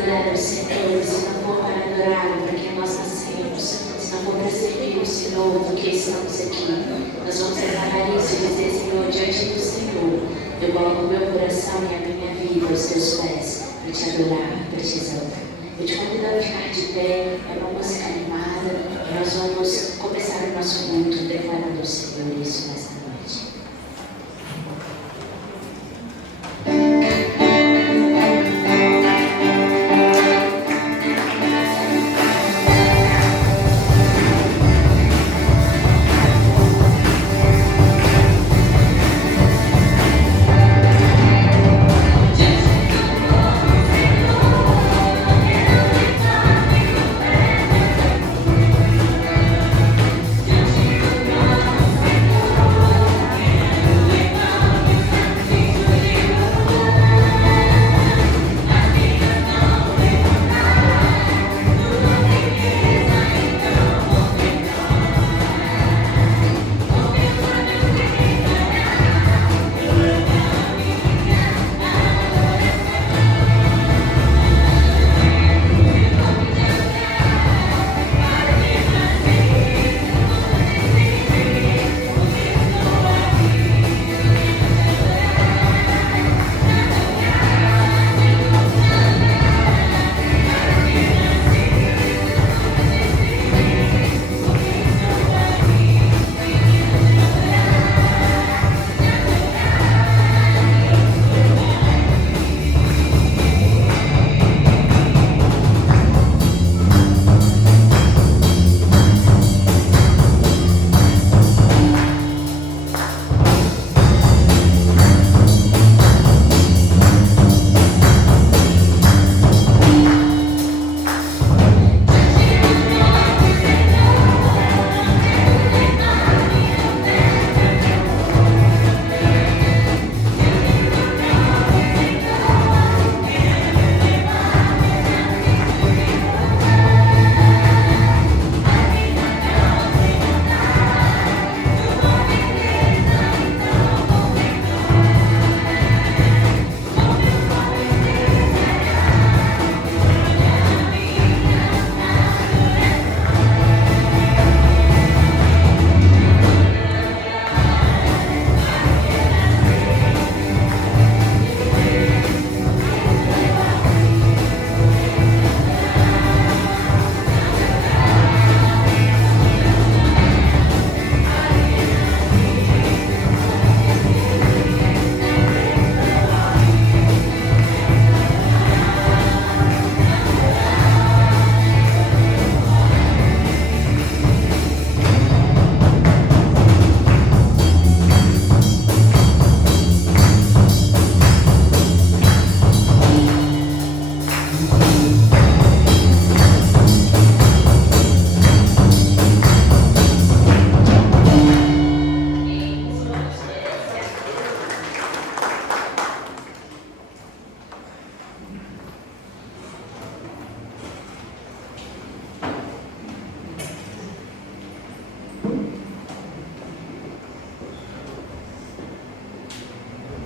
adorar o Senhor, se não for para adorar, para que nós nascemos, se não for para servir o Senhor, do que estamos aqui, nós vamos declarar isso e dizer: Senhor, diante do Senhor, eu coloco o meu coração e a minha vida aos teus pés, para te adorar, para te exaltar. Eu te convido a ficar de pé, é uma música animada, e nós vamos começar o nosso culto declarando ao Senhor isso nesta noite.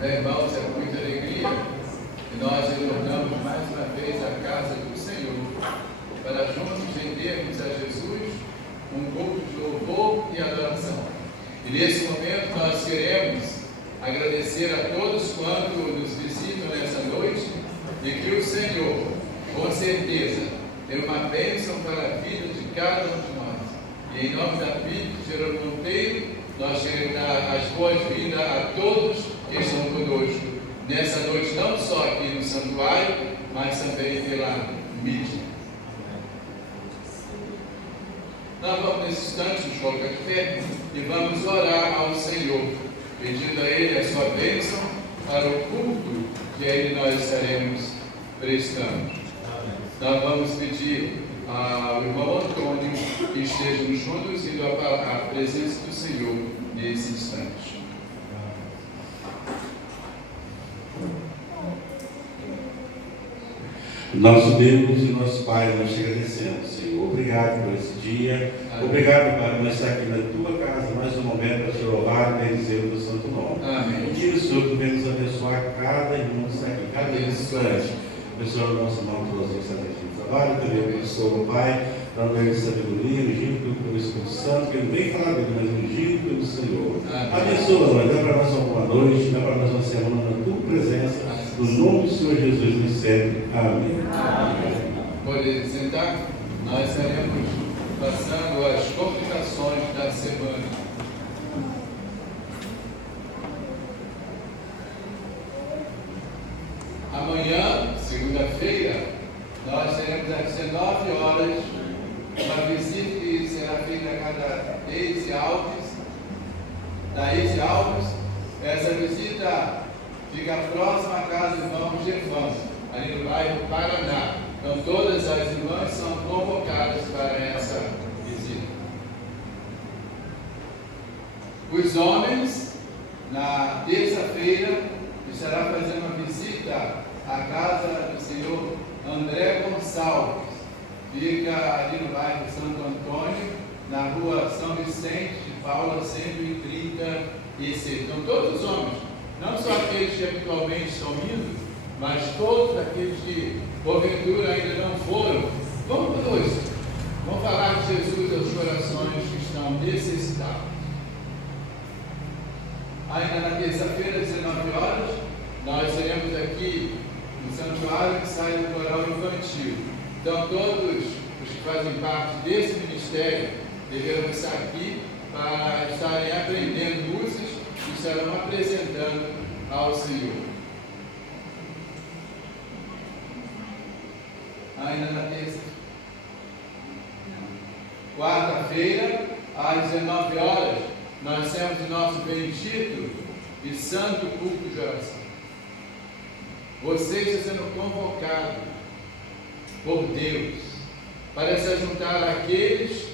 Irmãos, é com muita alegria que nós retornamos mais uma vez à casa do Senhor, para juntos rendermos a Jesus um culto de louvor e adoração. E nesse momento nós queremos agradecer a todos quanto nos visitam nessa noite, e que o Senhor, com certeza, tem uma bênção para a vida de cada um de nós. E em nome da Bíblia de Jerônimo Monteiro, nós queremos dar as boas-vindas a todos que estão conosco nessa noite, não só aqui no santuário, mas também pela mídia. Nós vamos nesse instante nos colocar de pé e vamos orar ao Senhor, pedindo a Ele a sua bênção para o culto que a Ele nós estaremos prestando. Nós vamos pedir ao irmão Antônio que esteja nos conduzindo à presença do Senhor nesse instante. Nosso Deus e nosso Pai, nós te agradecemos, Senhor. Obrigado por esse dia. Amém. Obrigado, Pai, por estar aqui na tua casa mais um momento para te louvar e bendizer o teu santo nome. Amém. Que o Senhor venha nos abençoar cada irmão que está aqui, cada instante. Abençoa o nosso irmão que trouxe essa vez de trabalho. Também abençoa o Pai, dando ele sabedoria, ungido pelo Espírito Santo, que ele vem falar dele, mas ungido pelo Senhor. Abençoa nós, dá para nós uma boa noite, dá para nós uma semana na tua presença, no nome do Senhor Jesus, nos serve. Amém. Pode sentar? Nós estaremos passando as complicações da semana. Amanhã, segunda-feira, nós teremos às 19 horas uma visita que será feita a casa da Eise Alves. Essa visita fica próxima à casa do irmão Gefão, ali no bairro Paraná. Então todas as irmãs são convocadas para essa visita. Os homens, na terça-feira, estará fazendo uma visita à casa do senhor André Gonçalves. Fica ali no bairro Santo Antônio, na rua São Vicente de Paula, 136. Então todos os homens, não só aqueles que habitualmente estão indo, mas todos aqueles que porventura ainda não foram, vamos conosco. Vamos falar de Jesus aos corações que estão necessitados. Ainda na terça-feira, às 19 horas, nós teremos aqui no santuário que sai do coral infantil. Então todos os que fazem parte desse ministério deverão estar aqui para estarem aprendendo músicas e estarão apresentando ao Senhor. Ainda na terça. Quarta-feira, às 19 horas, nós temos o nosso bendito e santo culto de oração. Você está sendo convocado por Deus para se juntar àqueles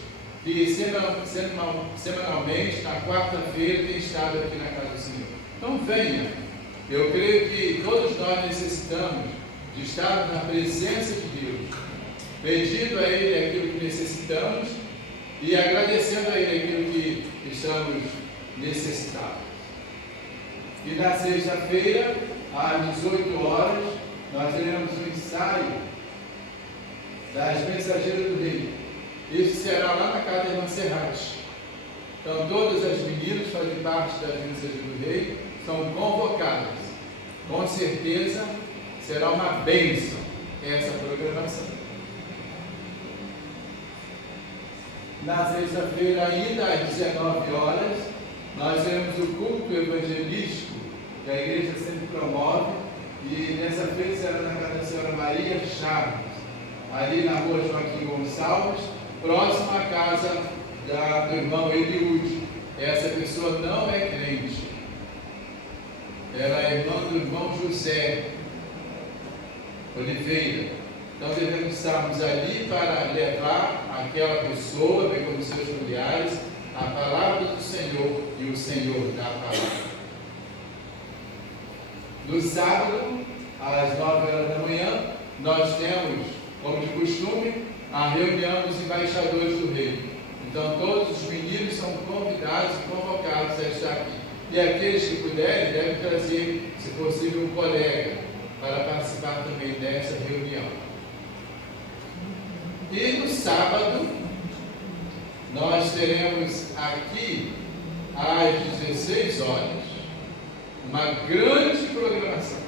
que semanalmente, na quarta-feira, têm estado aqui na casa do Senhor. Então venha. Eu creio que todos nós necessitamos de estar na presença de Deus, pedindo a Ele aquilo que necessitamos e agradecendo a Ele aquilo que estamos necessitados. E na sexta-feira, às 18 horas, nós teremos um ensaio das Mensageiras do Rei. Isso será lá na casa da irmã Serrate. Então todas as meninas que fazem parte das Mensageiras do Rei são convocadas. Com certeza será uma bênção essa programação. Na sexta-feira, ainda às 19 horas, nós teremos o culto evangelístico que a igreja sempre promove, e nessa feira será na casa da senhora Maria Chaves, ali na rua Joaquim Gonçalves, próximo à casa do irmão Eliúde. Essa pessoa não é crente, ela é irmã do irmão José Oliveira. Então devemos estarmos ali para levar aquela pessoa, bem como seus familiares, a palavra do Senhor e o Senhor da palavra. No sábado, às 9 horas da manhã, nós temos, como de costume, a reunião dos embaixadores do Rei. Então todos os meninos são convidados e convocados a estar aqui. E aqueles que puderem devem trazer, se possível, um colega para participar também dessa reunião. E no sábado, nós teremos aqui, às 16 horas, uma grande programação.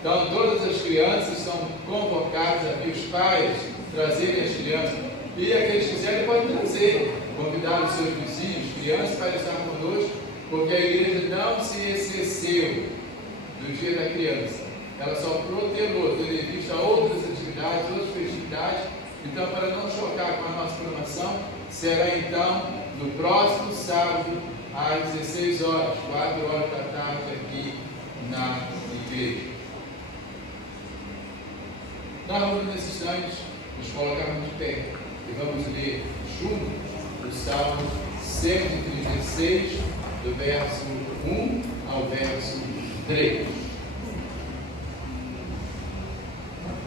Então, todas as crianças são convocadas aqui, os pais trazerem as crianças. E aqueles que quiserem podem trazer, convidar os seus vizinhos, crianças, para estar conosco, porque a igreja não se esqueceu do dia da criança. Ela só protelou, tendo em vista outras atividades, outras festividades. Então, para não chocar com a nossa programação, será então no próximo sábado, às 16 horas, 4 horas da tarde, aqui na igreja. Nós vamos, nesse instante, nos colocarmos de pé e vamos ler juntos o Salmo 136, do verso 1 ao verso 3.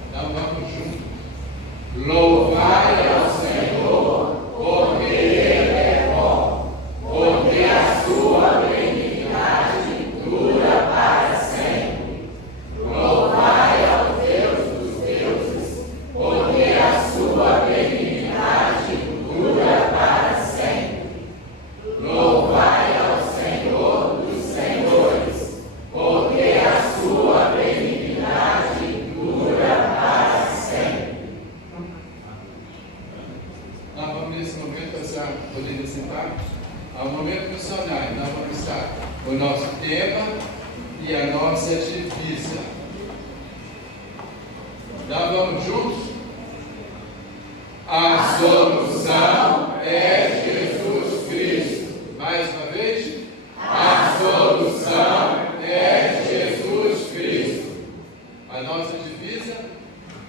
Então vamos juntos. Louvai ao Senhor, porque Ele é bom, porque a sua benignidade dura para sempre. Louvai ao Deus o nosso tema e a nossa divisa. Então vamos juntos? A solução é Jesus Cristo. Mais uma vez. A solução é Jesus Cristo. A nossa divisa?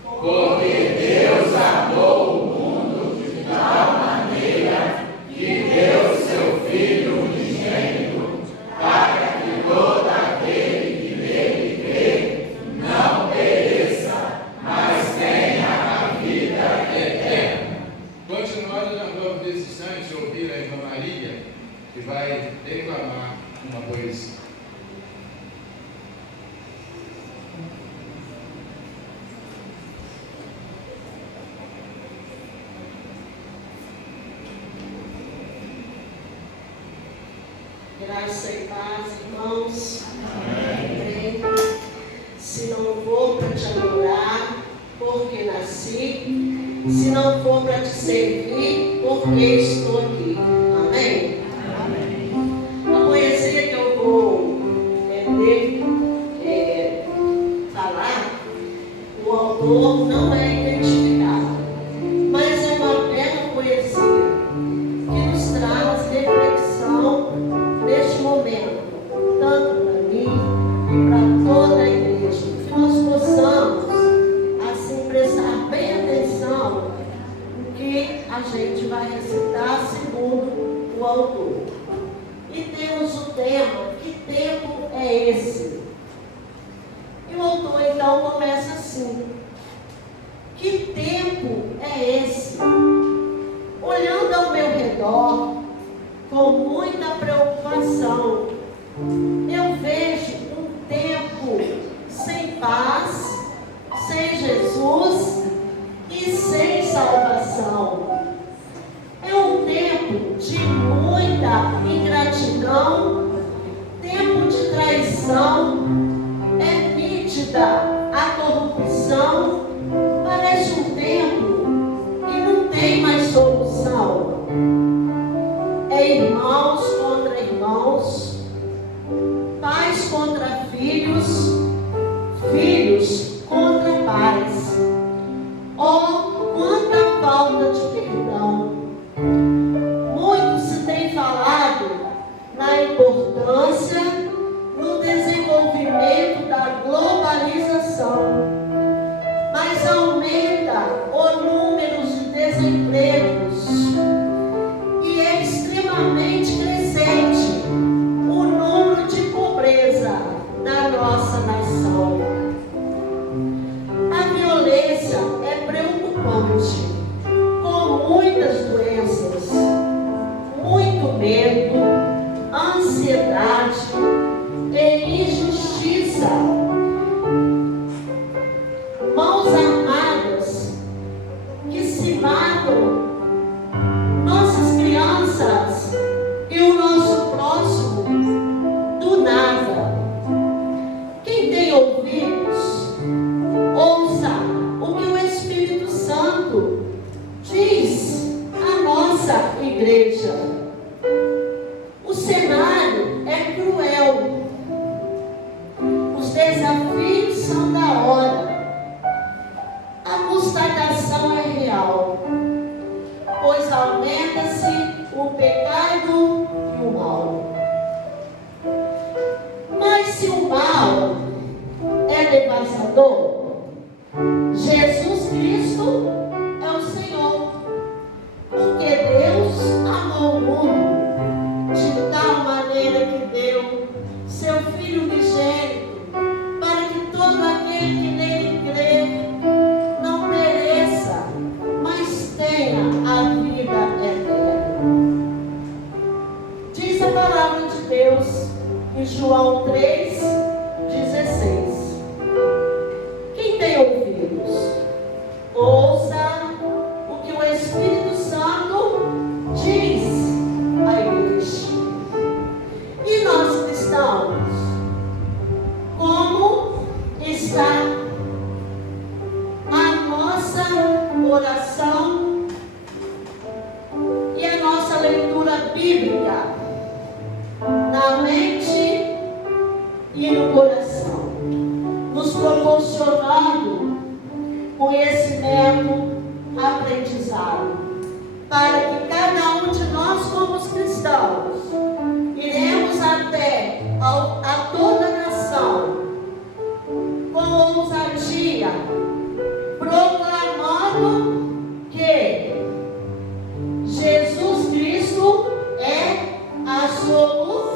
Porque Deus amou o mundo de tal maneira que deu seu Filho unigênito, para que todo aquele que nele crê não pereça, mas tenha a vida eterna. Continuando, nós vamos nesse instante ouvir a irmã Maria, que vai declamar uma poesia. Graça e paz, irmãos. Amém. Se não for para te adorar, porque nasci. Se não for para te servir, porque estou aqui. Amém? Amém. A poesia que eu vou falar, o autor não é identificado, mas é uma bela poesia que nos traz reflexão neste momento, tanto para mim e para toda a igreja, que nós possamos assim prestar bem atenção no que a gente vai recitar segundo o autor. E temos o tema: que tempo é esse? E o autor então começa assim: que tempo é esse? Olhando ao meu redor, com muita preocupação, eu vejo um tempo sem paz, sem Jesus e sem salvação. É um tempo de muita ingratidão, tempo de traição, é nítida a corrupção, parece um tempo que não tem mais solução. É irmãos contra irmãos, pais contra filhos, filhos contra pais. Oh, quanta falta de perdão! Muito se tem falado na importância, no desenvolvimento da globalização, mas aumenta o número de desempregos e é extremamente crescente o número de pobreza da nossa nação. A violência é preocupante, com muitas doenças, muito medo, ansiedade e injustiça. Mãos armadas que se matam, nossas crianças e o nosso próximo do nada. Quem tem ouvidos, ouça o que o Espírito Santo diz à nossa igreja. O cenário é cruel, os desafios são da hora, a constatação é real, pois aumenta-se o pecado e o mal. Mas se o mal é devastador, Jesus Cristo é o Senhor, porque Deus amou o mundo de tal maneira que deu seu Filho unigênito, para que todo aquele que nele crê não pereça, mas tenha a vida eterna. Diz a palavra de Deus em João 3:16. Quem tem ouvidos, ouça o que o Espírito Santo diz à igreja. E nós cristãos, como está a nossa oração e a nossa leitura bíblica na mente coração, nos proporcionando conhecimento, aprendizado, para que cada um de nós, como cristãos, iremos até a toda a nação, com ousadia, proclamando que Jesus Cristo é a solução.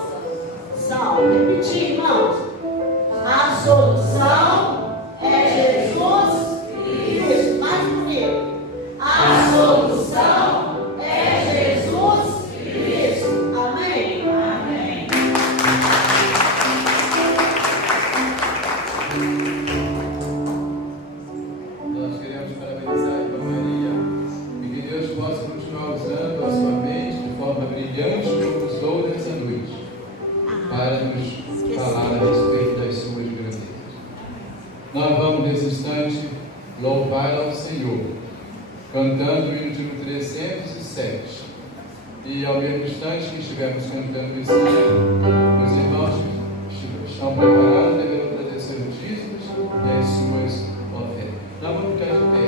Repetir, irmãos. A solução é Jesus Cristo. Mais bonito. A solução é Jesus Cristo. Amém? Amém. Nós queremos parabenizar a irmã Maria e que Deus possa continuar usando a sua mente de forma brilhante como usou nessa noite, para nos falar a respeito das suas grandezas. Nós vamos, nesse instante, louvar ao Senhor, cantando o hino de 307. E ao mesmo instante que estivermos cantando esse hino, os irmãos que estão preparados deverão trazer seus dízimos e as suas ofertas. Nós vamos ficar de pé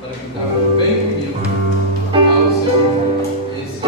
para cantarmos bem comigo ao Senhor esse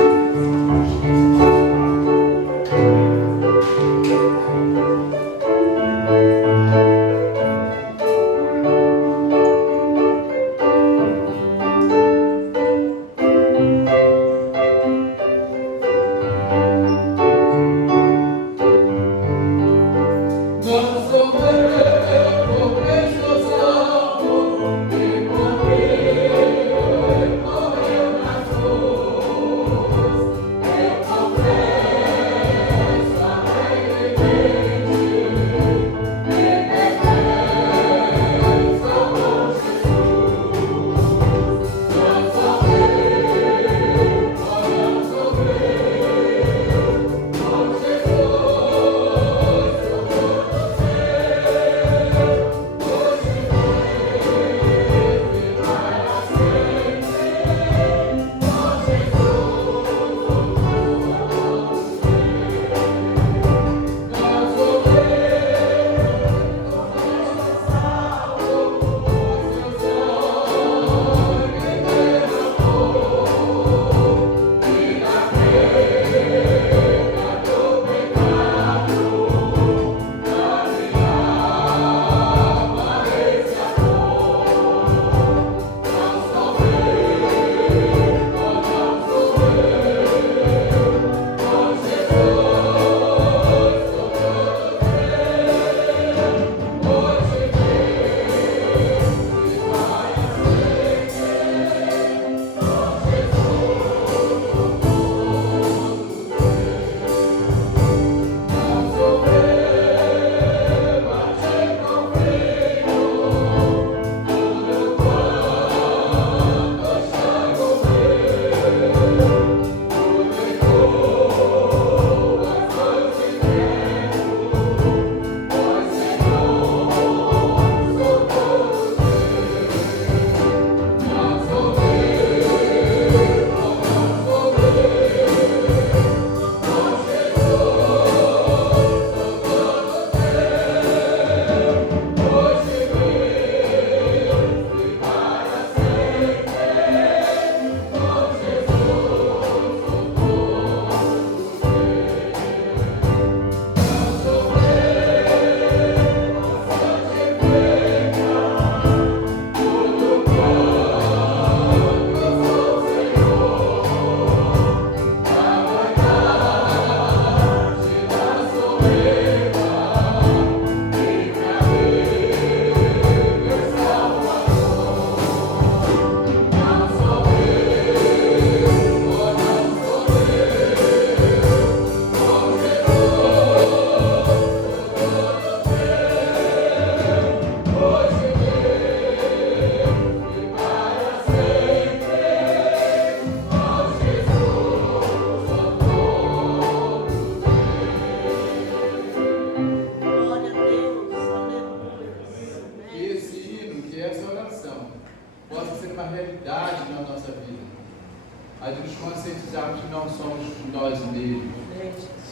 a de nos conscientizarmos que não somos nós mesmos,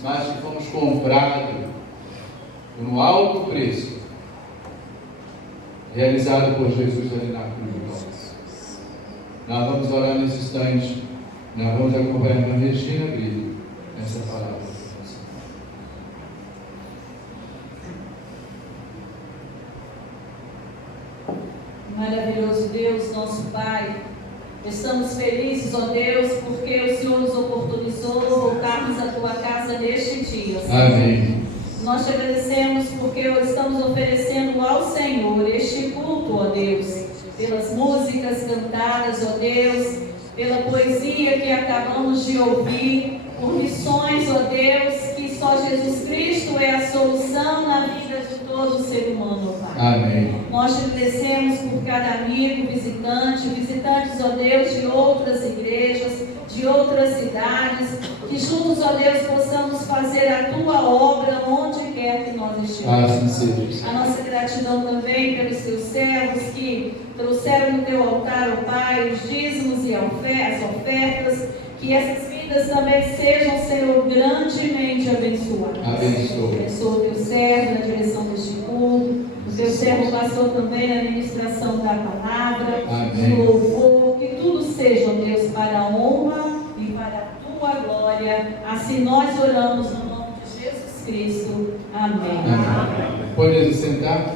mas que fomos comprados no alto preço realizado por Jesus ali na cruz. Nós vamos orar nesse instante. Nós vamos acompanhar a Regina Brito nessa palavra. Maravilhoso Deus, nosso Pai, estamos felizes, ó Deus, porque o Senhor nos oportunizou voltarmos à Tua casa neste dia, Senhor. Amém. Nós te agradecemos porque estamos oferecendo ao Senhor este culto, ó Deus, pelas músicas cantadas, ó Deus, pela poesia que acabamos de ouvir, por missões, ó Deus, que só Jesus Cristo é a solução na vida de todo ser humano, ó Pai. Amém. Nós te agradecemos por cada amigo, visitantes, ó Deus, de outras igrejas, de outras cidades, que juntos, ó Deus, possamos fazer a Tua obra onde quer que nós estejamos. Assim seja. A nossa gratidão também pelos Teus servos que trouxeram no Teu altar, ó Pai, os dízimos e as ofertas, que essas vidas também sejam, Senhor, grandemente abençoadas. Abençoa. Abençoa o Teu servo na direção deste culto, o Teu servo pastor também na ministração da palavra, Amém. do louvor, que tudo seja, ó Deus, para a honra e para a Tua glória. Assim nós oramos no nome de Jesus Cristo. Amém. Amém. Pode sentar.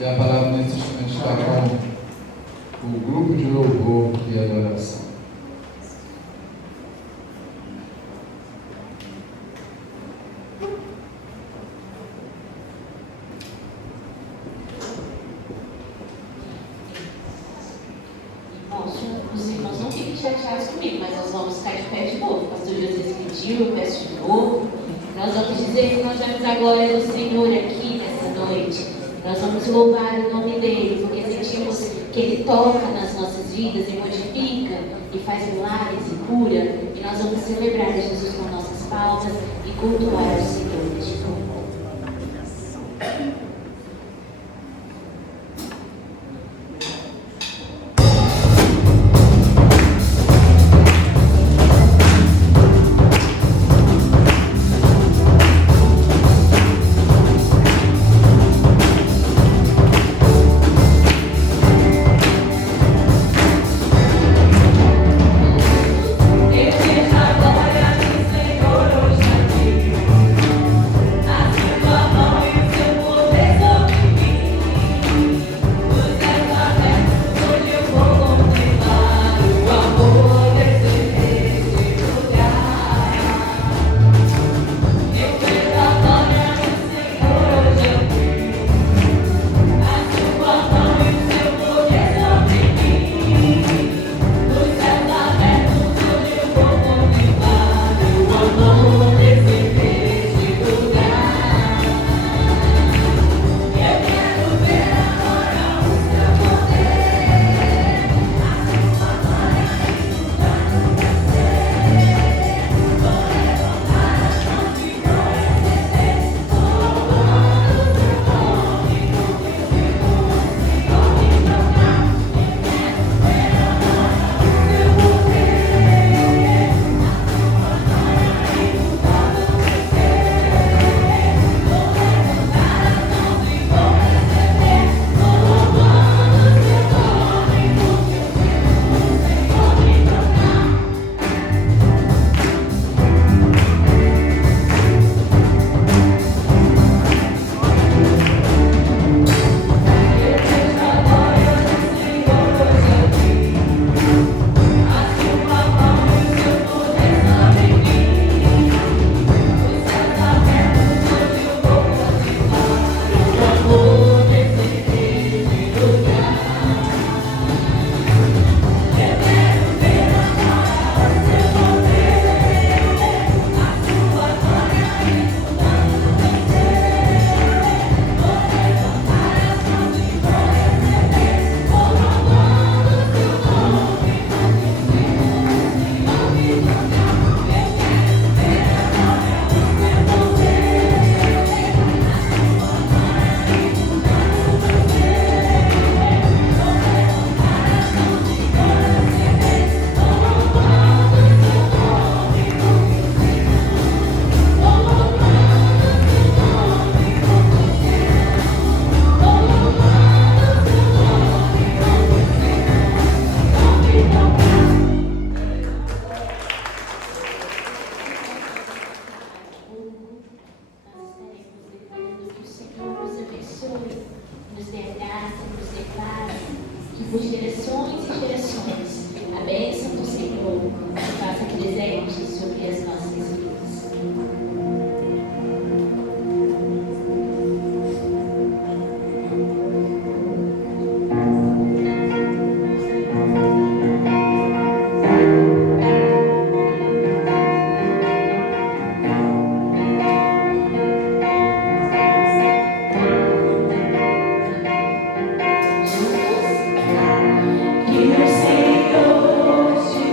E a palavra nesse instante está com o grupo de louvor e adoração. Os irmãos não fiquem chateados comigo, mas nós vamos ficar de pé de novo. O pastor Jesus pediu, eu peço de novo. Nós vamos dizer que nós vemos a glória do Senhor aqui nessa noite. Nós vamos louvar o nome dele, porque sentimos que ele toca nas nossas vidas e modifica e faz milagres e cura. E nós vamos celebrar Jesus com nossas palmas e cultuar o Senhor de novo. Eu te dou glória, Senhor, hoje aqui. que por gerações e gerações a bênção do Senhor se faça presente sobre as nossas vidas. Que o Senhor te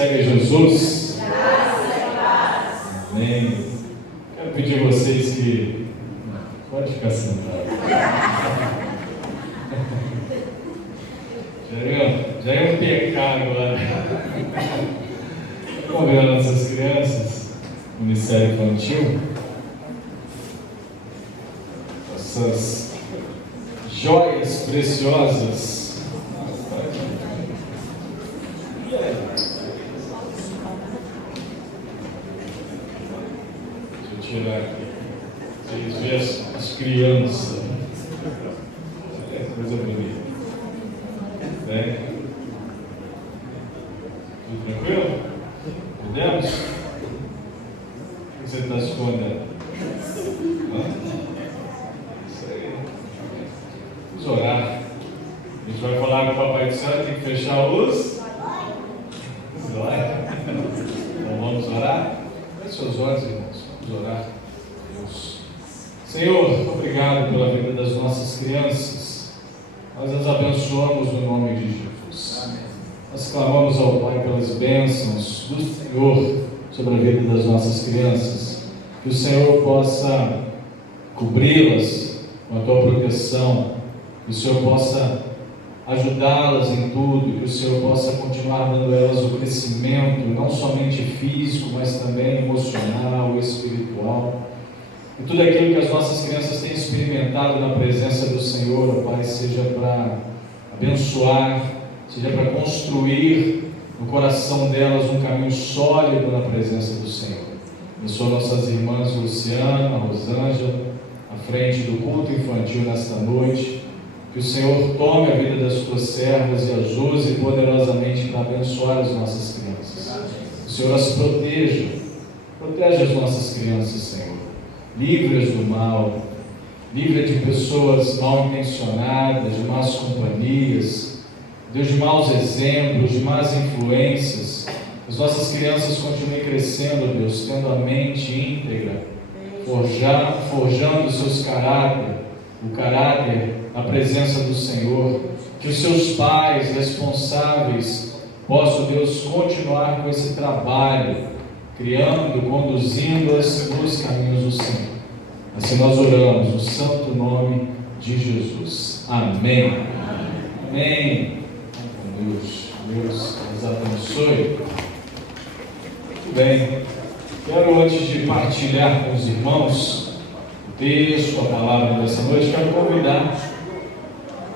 segue Jesus? Amém. Quero pedir a vocês que... Pode ficar sentado. Já é um pecado agora. Vamos ver as nossas crianças, Ministério Infantil. Essas joias preciosas. Deixa eu tirar aqui. Vocês veem as crianças. É coisa bonita. Né? Tudo tranquilo? Podemos? O que você está escondendo? Isso aí. Vamos orar. A gente vai falar com o Papai do Céu, tem que fechar a luz. Então vamos orar? Feche seus olhos, irmãos. Vamos orar. Deus. Senhor, obrigado pela vida das nossas crianças. Nós as abençoamos no nome de Jesus. Amém. Nós clamamos ao Pai pelas bênçãos do Senhor sobre a vida das nossas crianças. Que o Senhor possa cobri-las com a tua proteção. Que o Senhor possa ajudá-las em tudo. Que o Senhor possa continuar dando a elas o crescimento, não somente físico, mas também emocional, espiritual. E tudo aquilo que as nossas crianças têm experimentado na presença do Senhor, ó Pai, seja para abençoar, seja para construir no coração delas um caminho sólido na presença do Senhor. Abençoa nossas irmãs Luciana, Rosângela, à frente do culto infantil nesta noite. Que o Senhor tome a vida das tuas servas e as use poderosamente para abençoar as nossas crianças. Que o Senhor as proteja, protege as nossas crianças, Senhor. Livre-as do mal, livre de pessoas mal intencionadas, de más companhias, Deus, de maus exemplos, de más influências. As nossas crianças continuem crescendo, Deus, tendo a mente íntegra, forjando seus caráter, o caráter na presença do Senhor. Que os seus pais responsáveis possam, Deus, continuar com esse trabalho, criando, conduzindo-as nos caminhos do Senhor. Assim nós oramos no santo nome de Jesus. Amém. Amém. Deus nos abençoe. Muito bem. Quero, antes de partilhar com os irmãos o texto, a palavra dessa noite, quero convidar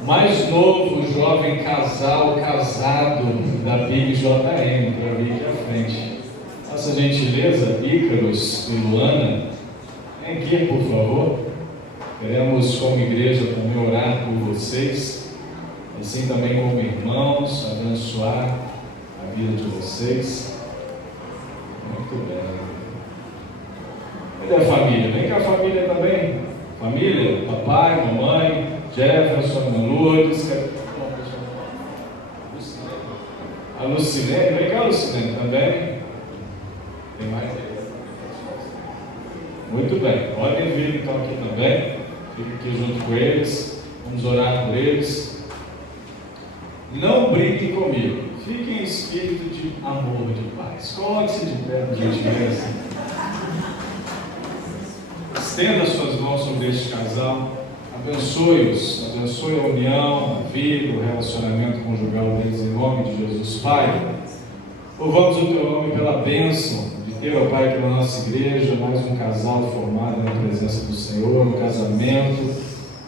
o mais novo jovem casal casado da BIG-JM para vir aqui à frente. Nossa gentileza, Ícaros e Luana, vem aqui, por favor. Queremos, como igreja, também orar por vocês, assim também como irmãos, abençoar a vida de vocês. Muito bem. Cadê a família? Vem cá, a família também. Família, papai, mamãe, Jefferson, Ana Lourdes. A Lucilene, vem cá, Lucilene, também. Tem mais aí? Muito bem, podem vir então aqui também. Fique aqui junto com eles. Vamos orar por eles. Não briguem comigo. Fiquem em espírito de amor, de paz. Coloque-se de pé, por gentileza. Estenda suas mãos sobre este casal. Abençoe-os. Abençoe a união, a vida, o relacionamento conjugal deles em nome de Jesus. Pai, louvamos o teu nome pela bênção de ter, ó Pai, aqui na nossa igreja, mais um casal formado na presença do Senhor, um casamento,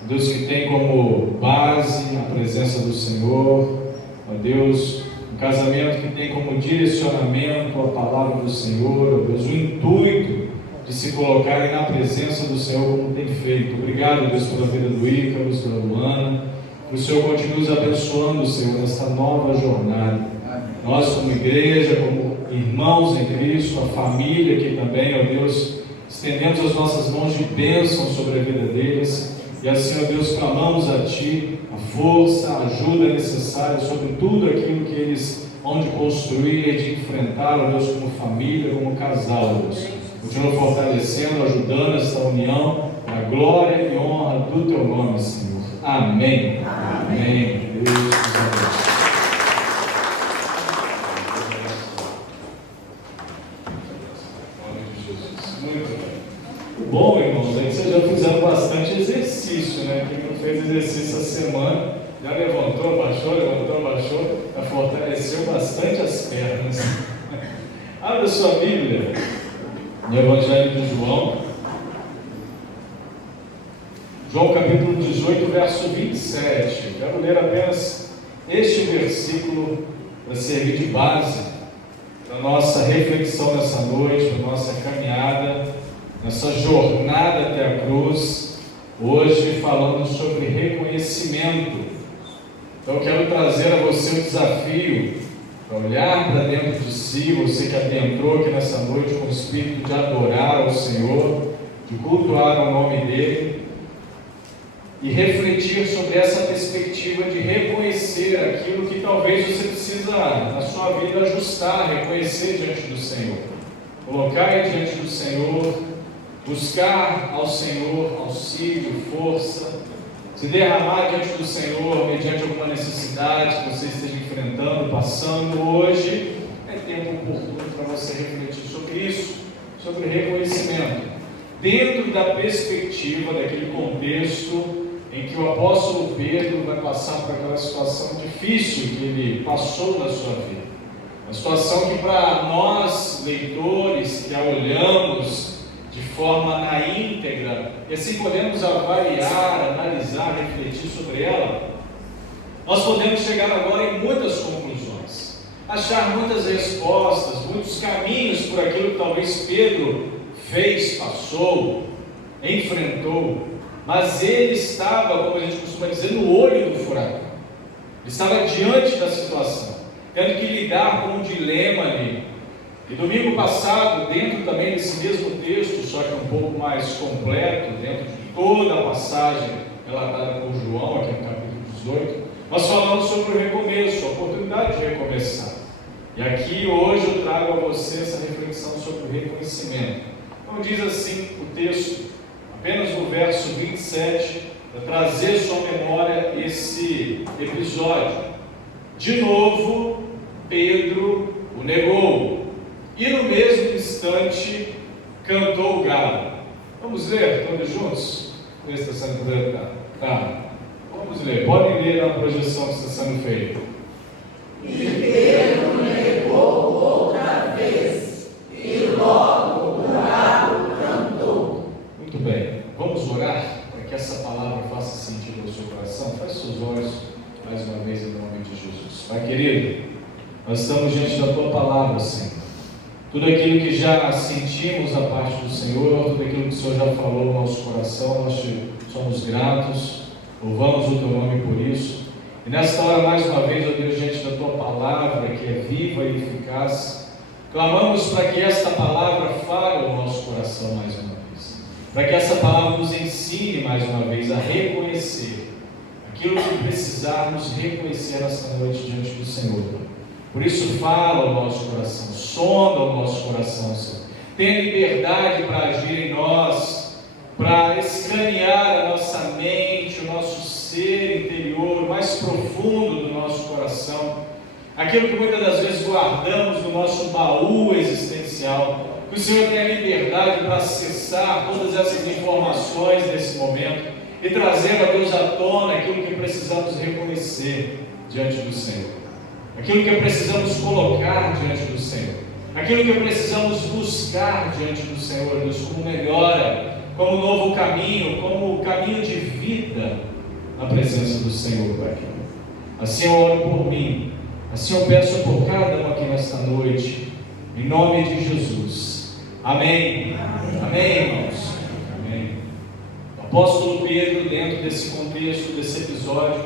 Deus, que tem como base a presença do Senhor, ó Deus, um casamento que tem como direcionamento a palavra do Senhor, ó Deus, o intuito de se colocarem na presença do Senhor como tem feito. Obrigado, Deus, pela vida do Ícaros, pela Luana, que o Senhor continue nos abençoando, Senhor, nesta nova jornada. Nós, como igreja, como irmãos em Cristo, a família aqui também, ó Deus, estendemos as nossas mãos de bênção sobre a vida deles, e assim, ó Deus, clamamos a Ti a força, a ajuda necessária sobre tudo aquilo que eles vão de construir, de enfrentar, ó Deus, como família, como casal, ó Deus. Continua fortalecendo, ajudando esta união, para a glória e honra do Teu nome, Senhor. Amém. Amém. Deus nos abençoe. Muito bem. Bom, irmãos, aí vocês já fizeram bastante exercício, né? Quem não fez exercício essa semana já levantou, baixou, já fortaleceu bastante as pernas. Abra sua Bíblia no Evangelho de João. João capítulo 18, verso 27. Quero ler apenas este versículo para servir de base para a nossa reflexão nessa noite, para a nossa caminhada, nessa jornada até a cruz, hoje falando sobre reconhecimento. Então eu quero trazer a você um desafio para olhar para dentro de si, você que adentrou aqui nessa noite com o espírito de adorar ao Senhor, de cultuar o nome dEle, e refletir sobre essa perspectiva de reconhecer aquilo que talvez você precisa na sua vida ajustar, reconhecer diante do Senhor, colocar diante do Senhor, buscar ao Senhor auxílio, força, se derramar diante do Senhor mediante alguma necessidade que você esteja enfrentando, passando. Hoje é tempo oportuno para você refletir sobre isso, sobre reconhecimento, dentro da perspectiva daquele contexto em que o apóstolo Pedro vai passar por aquela situação difícil que ele passou na sua vida. Uma situação que para nós, leitores, que a olhamos de forma na íntegra, e assim podemos avaliar, analisar, refletir sobre ela, nós podemos chegar agora em muitas conclusões, achar muitas respostas, muitos caminhos por aquilo que talvez Pedro fez, passou, enfrentou, mas ele estava, como a gente costuma dizer, no olho do furacão. Ele estava diante da situação, tendo que lidar com um dilema ali. E domingo passado, dentro também desse mesmo texto, só que um pouco mais completo, dentro de toda a passagem relatada por João, aqui no capítulo 18, nós falamos sobre o recomeço, a oportunidade de recomeçar. E aqui hoje eu trago a você essa reflexão sobre o reconhecimento. Então diz assim o texto, apenas no verso 27, para trazer sua memória esse episódio. De novo, Pedro o negou, e no mesmo instante cantou o galo. Vamos ler todos juntos? Ver se está sendo projetado. Tá. Vamos ler. Podem ler na projeção que está sendo feita. E Pedro negou outra vez, e logo o galo cantou. Muito bem. Vamos orar para que essa palavra faça sentido ao seu coração. Feche seus olhos mais uma vez em nome de Jesus. Pai querido, nós estamos diante da tua palavra, Senhor. Tudo aquilo que já sentimos da parte do Senhor, tudo aquilo que o Senhor já falou no nosso coração, nós te somos gratos, louvamos o teu nome por isso. E nesta hora, mais uma vez, ó Deus, diante da tua palavra, que é viva e eficaz, clamamos para que esta palavra fale ao nosso coração mais uma vez, para que essa palavra nos ensine mais uma vez a reconhecer aquilo que precisarmos reconhecer esta noite diante do Senhor. Por isso, fala ao nosso coração, sonda o nosso coração, Senhor. Tenha liberdade para agir em nós, para escanear a nossa mente, o nosso ser interior, o mais profundo do nosso coração, aquilo que muitas das vezes guardamos no nosso baú existencial. Que o Senhor tenha liberdade para acessar todas essas informações nesse momento e trazer a Deus à tona aquilo que precisamos reconhecer diante do Senhor, aquilo que precisamos colocar diante do Senhor, aquilo que precisamos buscar diante do Senhor, Deus, como melhora, como novo caminho, como caminho de vida na presença do Senhor, Pai. Assim eu oro por mim, assim eu peço por cada um aqui nesta noite, em nome de Jesus. Amém. Amém, irmãos. Amém. O apóstolo Pedro, dentro desse contexto, desse episódio,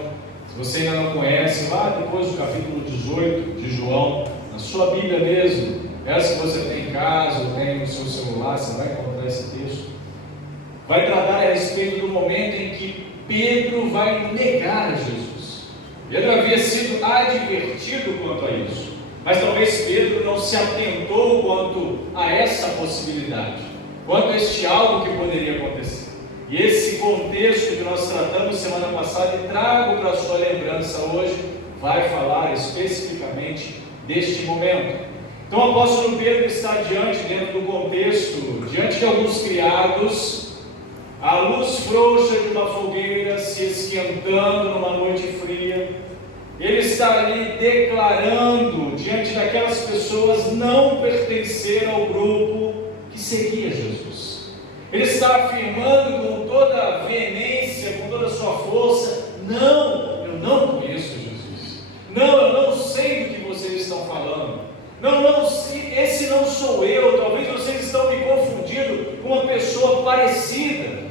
se você ainda não conhece, vá depois do capítulo 18 de João, na sua Bíblia mesmo, essa que você tem em casa, ou tem no seu celular, você vai encontrar esse texto. Vai tratar a respeito do momento em que Pedro vai negar Jesus. Pedro havia sido advertido quanto a isso, mas talvez Pedro não se atentou quanto a essa possibilidade, quanto a este algo que poderia acontecer. E esse contexto que nós tratamos semana passada e trago para a sua lembrança hoje, vai falar especificamente deste momento. Então o apóstolo Pedro está dentro do contexto, diante de alguns criados, a luz frouxa de uma fogueira se esquentando numa noite fria. Ele está ali declarando diante daquelas pessoas não pertencer ao grupo que seguia Jesus. Ele está afirmando com toda a veemência, com toda a sua força: não, eu não conheço Jesus. Não, eu não sei do que vocês estão falando. Não, esse não sou eu. Talvez vocês estão me confundindo com uma pessoa parecida.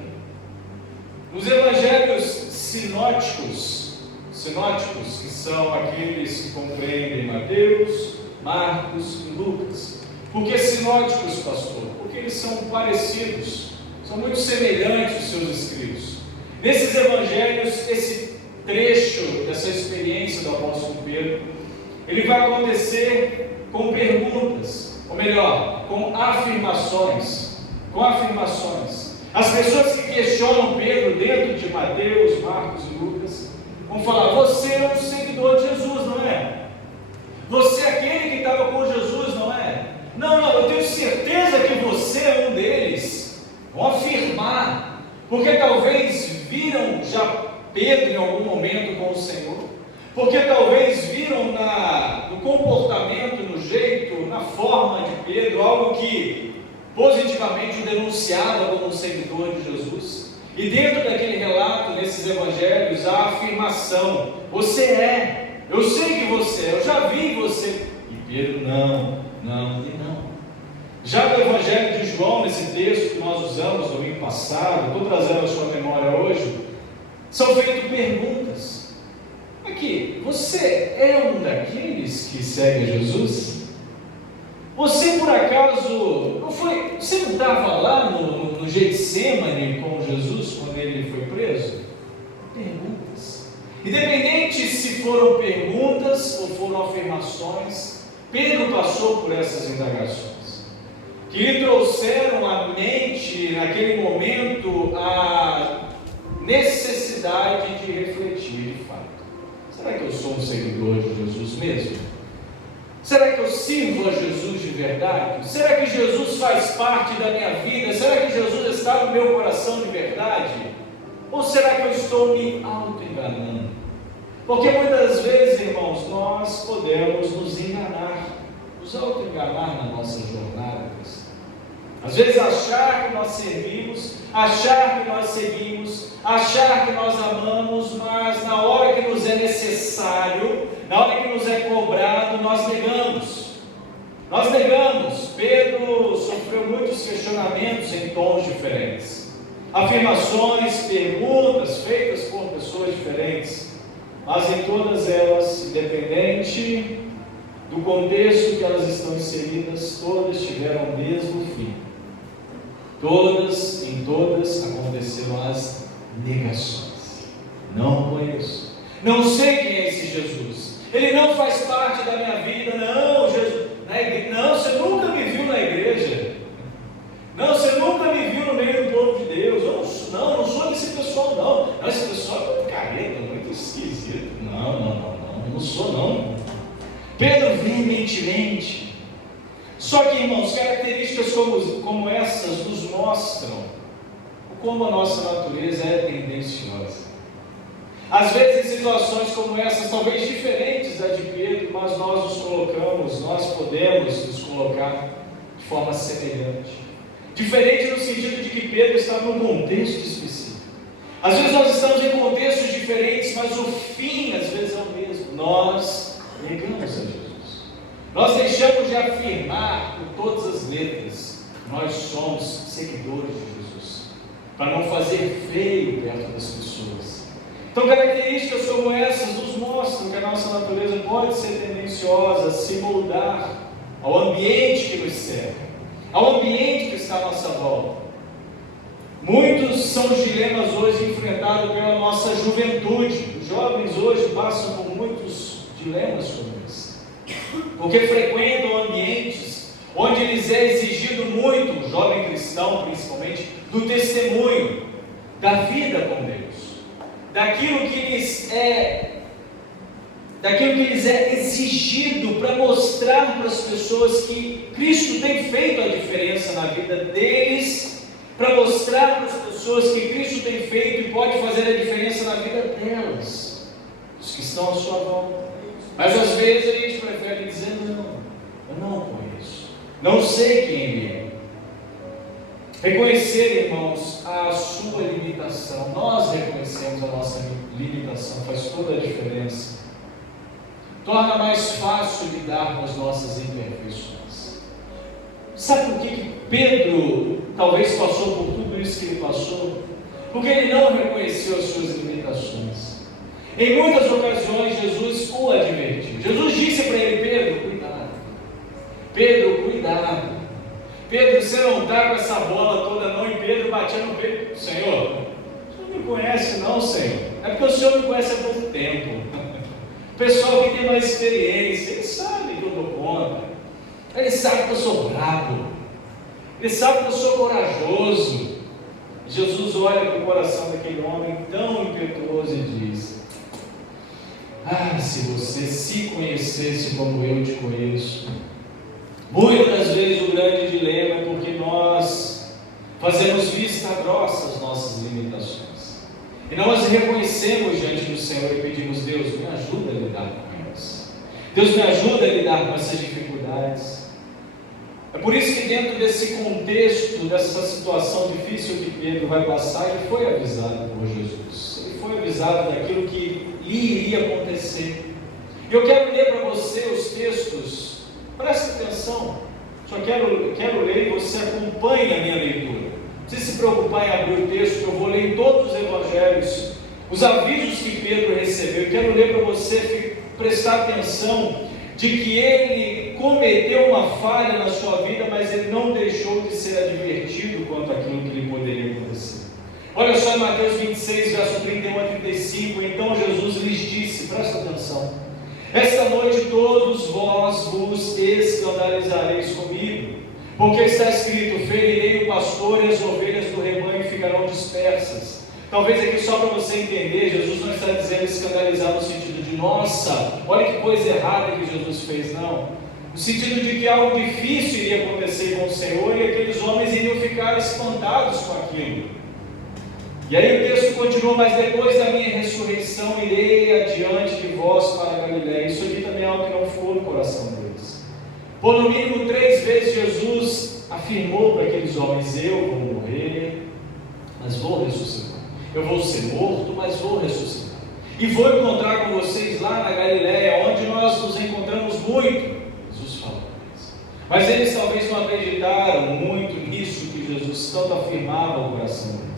Nos evangelhos sinóticos, que são aqueles que compreendem Mateus, Marcos e Lucas. Por que sinóticos, pastor? Porque eles são parecidos, são muito semelhantes os seus escritos. Nesses evangelhos, esse trecho dessa experiência do apóstolo Pedro, ele vai acontecer com perguntas, ou melhor, com afirmações. As pessoas que questionam Pedro dentro de Mateus, Marcos e Lucas vão falar: você é um seguidor de Jesus, não é? Você é aquele que estava com Jesus, não é? Não, eu tenho certeza que você é um deles. Vão afirmar, porque talvez viram já Pedro em algum momento com o Senhor, porque talvez viram no comportamento, no jeito, na forma de Pedro, algo que positivamente o denunciava como um seguidor de Jesus. E dentro daquele relato, nesses evangelhos, há a afirmação: você é, eu sei que você é, eu já vi você. E Pedro, não. Já no evangelho de João, nesse texto que nós usamos no domingo passado, estou trazendo a sua memória hoje, são feitas perguntas. Aqui, você é um daqueles que segue Jesus? Você por acaso não foi? Você não estava lá no Getsemane com Jesus quando ele foi preso? Perguntas. Independente se foram perguntas ou foram afirmações, Pedro passou por essas indagações, que lhe trouxeram à mente, naquele momento, a necessidade de refletir de fato. Será que eu sou um seguidor de Jesus mesmo? Será que eu sirvo a Jesus de verdade? Será que Jesus faz parte da minha vida? Será que Jesus está no meu coração de verdade? Ou será que eu estou me auto-enganando? Porque muitas vezes, irmãos, nós podemos nos enganar, nos auto-enganar na nossa jornada cristã. Às vezes achar que nós servimos, achar que nós seguimos, achar que nós amamos, mas na hora que nos é necessário, na hora que nos é cobrado, nós negamos. Pedro sofreu muitos questionamentos em tons diferentes, afirmações, perguntas feitas por pessoas diferentes, mas em todas elas, independente do contexto que elas estão inseridas, todas tiveram o mesmo fim. Em todas aconteceram as negações. Não conheço, não sei quem é esse Jesus, ele não faz parte da minha vida. Não, Jesus, não, você nunca me viu na igreja, não, você nunca me viu no meio do povo de Deus. Eu não sou desse pessoal, não. Esse pessoal é muito careta, muito esquisito. Não sou não. Pedro veementemente. Só que, irmãos, características como essas nos mostram como a nossa natureza é tendenciosa. Às vezes, em situações como essas, talvez diferentes da de Pedro, mas nós podemos nos colocar de forma semelhante. Diferente no sentido de que Pedro está num contexto específico. Às vezes nós estamos em contextos diferentes, mas o fim às vezes é o mesmo. Nós negamos a Jesus. Nós deixamos de afirmar com todas as letras: nós somos seguidores de Jesus, para não fazer feio perto das pessoas. Então, características como essas nos mostram que a nossa natureza pode ser tendenciosa a se moldar ao ambiente que nos cerca, ao ambiente que está à nossa volta. Muitos são os dilemas hoje enfrentados pela nossa juventude. Os jovens hoje passam por muitos dilemas como esse, porque frequentam ambientes onde lhes é exigido muito, o jovem cristão principalmente, do testemunho, da vida com Deus, daquilo que lhes é daquilo que lhes é exigido para mostrar para as pessoas que Cristo tem feito a diferença na vida deles, para mostrar para as pessoas que Cristo tem feito e pode fazer a diferença na vida delas, os que estão à sua volta. Mas às vezes a gente prefere dizer: não, eu não conheço, não sei quem Ele é. Reconhecer, irmãos, a sua limitação. Nós reconhecemos a nossa limitação, faz toda a diferença. Torna mais fácil lidar com as nossas imperfeições. Sabe por que Pedro talvez passou por tudo isso que ele passou? Porque ele não reconheceu as suas limitações. Em muitas ocasiões Jesus o advertiu. Jesus disse para ele: Pedro, cuidado. Pedro, cuidado. Pedro, você não está com essa bola toda não. E Pedro batia no peito: Senhor, você não me conhece não, Senhor. É porque o Senhor me conhece há pouco tempo. O pessoal que tem mais experiência, ele sabe que eu dou conta. Ele sabe que eu sou bravo. Ele sabe que eu sou corajoso. Jesus olha para o coração daquele homem tão impetuoso e diz: ah, se você se conhecesse como eu te conheço. Muitas das vezes o grande dilema é porque nós fazemos vista grossa às nossas limitações. E nós reconhecemos diante do Senhor e pedimos: Deus, me ajuda a lidar com elas. Deus, me ajuda a lidar com essas dificuldades. É por isso que dentro desse contexto, dessa situação difícil que Pedro vai passar, ele foi avisado por Jesus. Ele foi avisado daquilo que lhe iria acontecer. Eu quero ler para você os textos. Preste atenção, só quero ler e você acompanhe a minha leitura. Não precisa se preocupar em abrir o texto, que eu vou ler em todos os evangelhos, os avisos que Pedro recebeu. Eu quero ler para você prestar atenção de que ele cometeu uma falha na sua vida, mas ele não deixou de ser advertido quanto àquilo que lhe poderia acontecer. Olha só em Mateus 26, verso 31 a 35, então Jesus lhes disse, presta atenção: esta noite todos vós vos escandalizareis comigo, porque está escrito: ferirei o pastor e as ovelhas do rebanho ficarão dispersas. Talvez aqui só para você entender, Jesus não está dizendo escandalizar no sentido de nossa, olha que coisa errada que Jesus fez, não. No sentido de que algo difícil iria acontecer com o Senhor e aqueles homens iriam ficar espantados com aquilo. E aí o texto continua: mas depois da minha ressurreição irei adiante de vós para a Galiléia. Isso aqui também é algo que não ficou no coração deles. Por no mínimo 3 vezes Jesus afirmou para aqueles homens: eu vou morrer, mas vou ressuscitar. Eu vou ser morto, mas vou ressuscitar. E vou encontrar com vocês lá na Galiléia, onde nós nos encontramos muito. Jesus falou isso. Mas eles talvez não acreditaram muito nisso que Jesus tanto afirmava ao coração deles.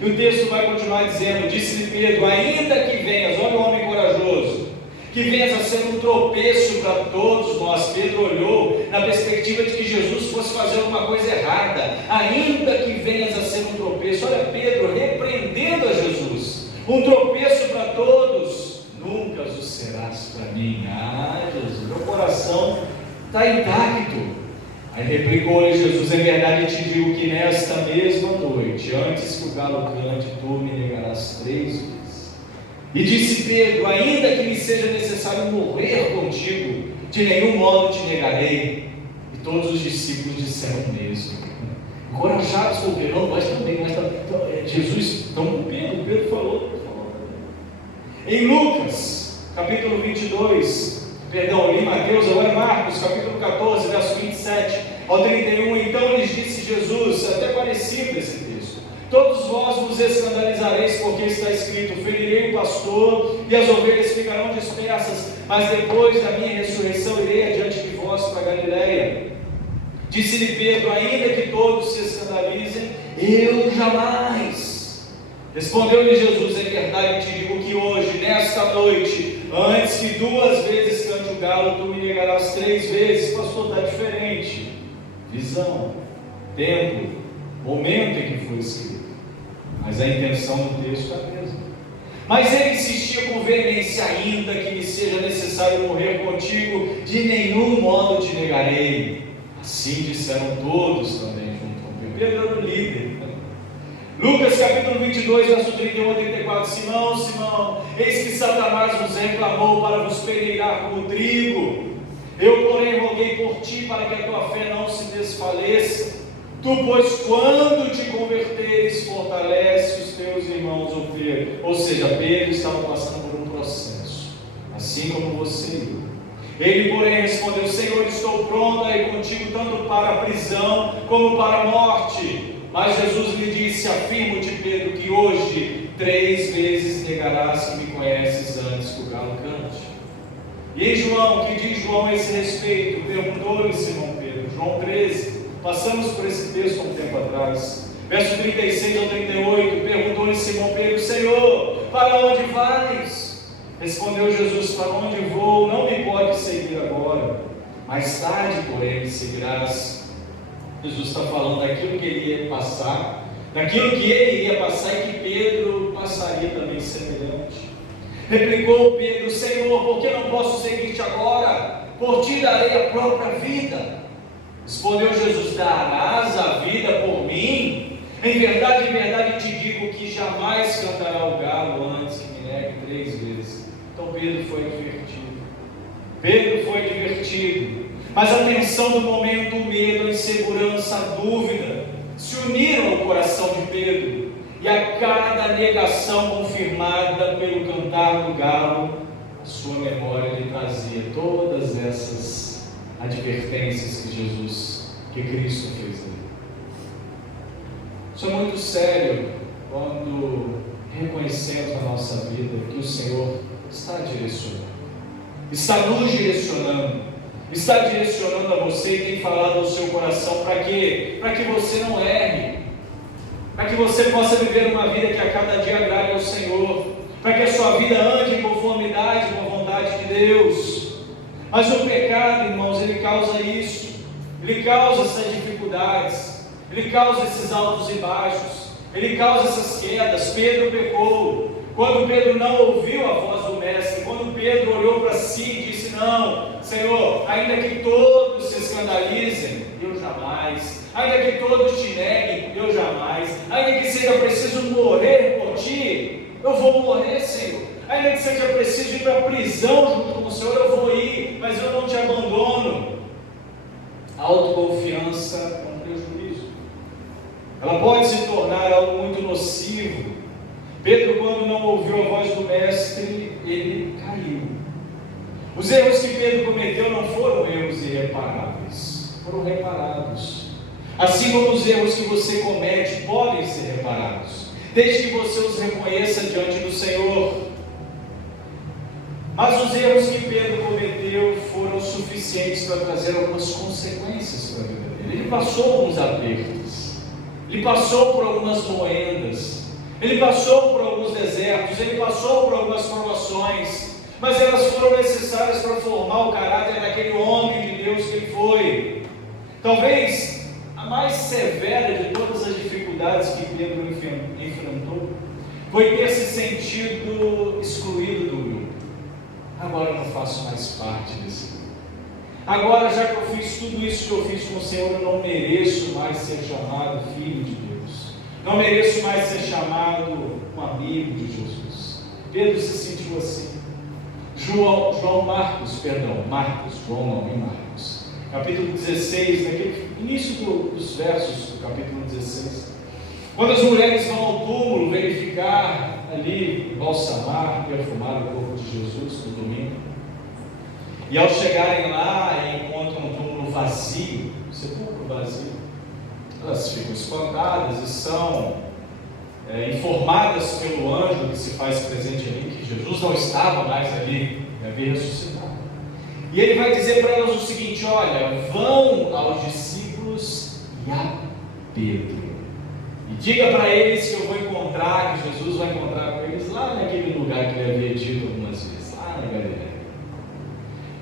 E o texto vai continuar dizendo: disse-lhe Pedro, ainda que venhas, olha o homem corajoso, que venhas a ser um tropeço para todos nós. Pedro olhou na perspectiva de que Jesus fosse fazer alguma coisa errada, ainda que venhas a ser um tropeço. Olha Pedro repreendendo a Jesus: um tropeço para todos, nunca o serás para mim. Ah, Jesus, meu coração está intacto. Aí replicou-lhe Jesus: em verdade te digo que nesta mesma noite, antes que o galo cante, tu me negarás 3 vezes. E disse Pedro: ainda que me seja necessário morrer contigo, de nenhum modo te negarei. E todos os discípulos disseram o mesmo. Encorajados com Pedro: não, nós também. Jesus, então com Pedro, Pedro falou. Em Lucas, capítulo 22, perdão, em Mateus, agora em Marcos, capítulo 14, verso 27 ao 31, então lhes disse Jesus, é até parecido esse texto: todos vós vos escandalizareis, porque está escrito: ferirei o pastor e as ovelhas ficarão dispersas, mas depois da minha ressurreição irei adiante de vós para a Galiléia. Disse-lhe Pedro: ainda que todos se escandalizem, eu jamais. Respondeu-lhe Jesus: em verdade te digo que hoje, nesta noite, antes que 2 vezes cante o galo, tu me negarás 3 vezes. Pastor, está diferente. Visão, tempo, momento em que foi escrito, mas a intenção do texto é a mesma. Mas ele insistia com veemência: ainda que me seja necessário morrer contigo, de nenhum modo te negarei. Assim disseram todos também junto com Pedro. Pedro era o líder. Lucas capítulo 22, verso 31 a 34. Simão, Simão, eis que Satanás vos reclamou para vos peneirar como trigo. Eu, porém, roguei por ti para que a tua fé não se desfaleça. Tu, pois, quando te converteres, fortalece os teus irmãos, ou Pedro. Ou seja, Pedro estava passando por um processo, assim como você e eu. Ele, porém, respondeu: Senhor, estou pronto a ir contigo tanto para a prisão como para a morte. Mas Jesus lhe disse: afirmo-te, Pedro, que hoje 3 vezes negarás que me conheces antes que o galo cante. E em João, que diz João a esse respeito? Perguntou-lhe Simão Pedro, João 13, passamos por esse texto há um tempo atrás, verso 36 ao 38, perguntou-lhe Simão Pedro: Senhor, para onde vais? Respondeu Jesus: para onde vou, não me pode seguir agora, mais tarde, porém, me seguirás. Jesus está falando daquilo que ele ia passar, daquilo que ele iria passar e que Pedro passaria também semelhante. Replicou Pedro: Senhor, por que não posso seguir-te agora? Por ti darei a própria vida. Respondeu Jesus: darás a vida por mim? Em verdade te digo que jamais cantará o galo antes que me negue 3 vezes. Então Pedro foi divertido. Mas a tensão do momento, o medo, a insegurança, a dúvida se uniram ao coração de Pedro, e a cada negação confirmada pelo cantar do galo, a sua memória lhe trazia todas essas advertências que Cristo fez ali. Isso é muito sério quando reconhecemos na nossa vida que o Senhor está direcionando, está nos direcionando, está direcionando a você e tem falado ao seu coração. Para quê? Para que você não erre, para que você possa viver uma vida que a cada dia agrade ao Senhor, para que a sua vida ande em conformidade com a vontade de Deus. Mas o pecado, irmãos, ele causa isso, ele causa essas dificuldades, ele causa esses altos e baixos, ele causa essas quedas. Pedro pecou. Quando Pedro não ouviu a voz do Mestre, quando Pedro olhou para si e disse: não, Senhor, ainda que todos se escandalizem, eu jamais. Ainda que todos te neguem, eu jamais. Ainda que seja preciso morrer por ti, eu vou morrer, Senhor. Ainda que seja preciso ir para a prisão junto com o Senhor, eu vou ir, mas eu não te abandono. A autoconfiança é um prejuízo. Ela pode se tornar algo muito nocivo. Pedro, quando não ouviu a voz do Mestre, ele caiu. Os erros que Pedro cometeu não foram erros irreparáveis, foram reparados. Assim como os erros que você comete podem ser reparados, desde que você os reconheça diante do Senhor. Mas os erros que Pedro cometeu foram suficientes para trazer algumas consequências para a vida dele. Ele passou alguns apertos, ele passou por algumas moendas, ele passou por alguns desertos, ele passou por algumas provações, mas elas foram necessárias para formar o caráter daquele homem de Deus que ele foi. Talvez a mais severa de todas as dificuldades que Pedro enfrentou foi ter se sentido excluído do grupo. Agora eu não faço mais parte desse grupo. Agora, já que eu fiz tudo isso que eu fiz com o Senhor, eu não mereço mais ser chamado filho de Deus. Não mereço mais ser chamado um amigo de Jesus. Pedro se sentiu assim. Marcos, João não, em Marcos, capítulo 16, naquele início dos versos do capítulo 16, quando as mulheres vão ao túmulo verificar ali, balsamar, perfumar o corpo de Jesus no domingo, e ao chegarem lá encontram um túmulo vazio, sepulcro vazio, elas ficam espantadas e são informadas pelo anjo que se faz presente ali, que Jesus não estava mais ali, havia ressuscitado. E ele vai dizer para elas o seguinte: olha, vão aos discípulos e a Pedro, e diga para eles que eu vou encontrar, que Jesus vai encontrar com eles lá naquele lugar que ele havia dito algumas vezes, lá na Galileia.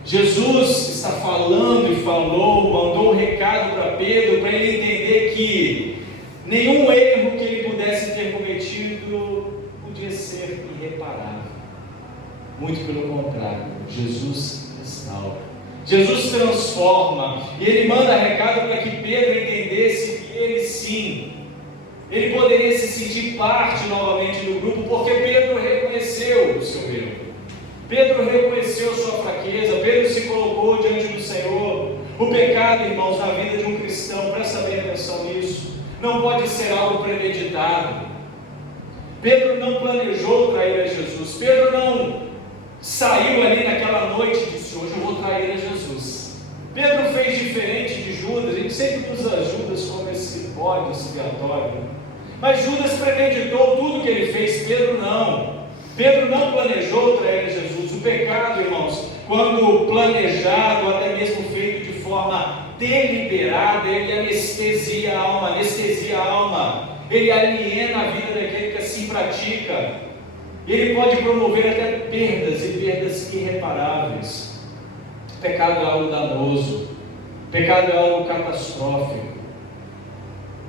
Jesus está falando e falou, mandou um recado para Pedro, para ele entender que nenhum erro que ele pudesse ter cometido podia ser irreparável. Muito pelo contrário, Jesus restaura, Jesus transforma, e ele manda recado para que Pedro entendesse que ele sim, ele poderia se sentir parte novamente do grupo, porque Pedro reconheceu o seu erro. Pedro reconheceu sua fraqueza, Pedro se colocou diante do Senhor. O pecado, irmãos, na vida de um cristão, presta bem atenção nisso, não pode ser algo premeditado. Pedro não planejou trair a Jesus, Pedro não saiu ali naquela noite e disse: hoje eu vou trair a Jesus. Pedro fez diferente de Judas, a gente sempre usa Judas como esse bode expiatório, mas Judas premeditou tudo que ele fez, Pedro não. Pedro não planejou trair Jesus. O pecado, irmãos, quando planejado, até mesmo feito de forma deliberada, ele anestesia a alma, ele aliena a vida daquele que assim pratica. Ele pode promover até perdas e perdas irreparáveis. O pecado é algo danoso, o pecado é algo catastrófico.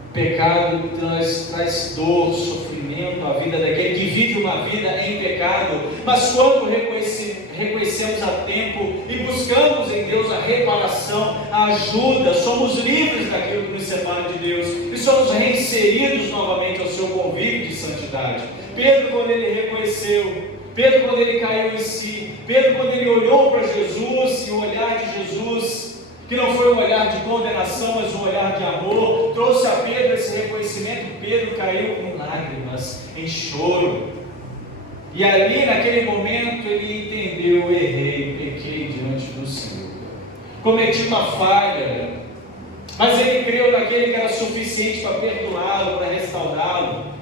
O pecado traz dor, sofrimento à vida daquele que vive uma vida em pecado, mas quando reconhecemos a tempo e buscamos em Deus a reparação, a ajuda, somos livres daquilo que nos separa de Deus e somos reinseridos novamente ao seu convívio de santidade. Pedro, quando ele reconheceu, Pedro, quando ele caiu em si, Pedro, quando ele olhou para Jesus, e o olhar de Jesus, que não foi um olhar de condenação, mas um olhar de amor, trouxe a Pedro esse reconhecimento. Pedro caiu em lágrimas, em choro, e ali naquele momento ele entendeu: errei, pequei diante do Senhor, cometi uma falha, mas ele creu naquele que era suficiente para perdoá-lo, para restaurá-lo.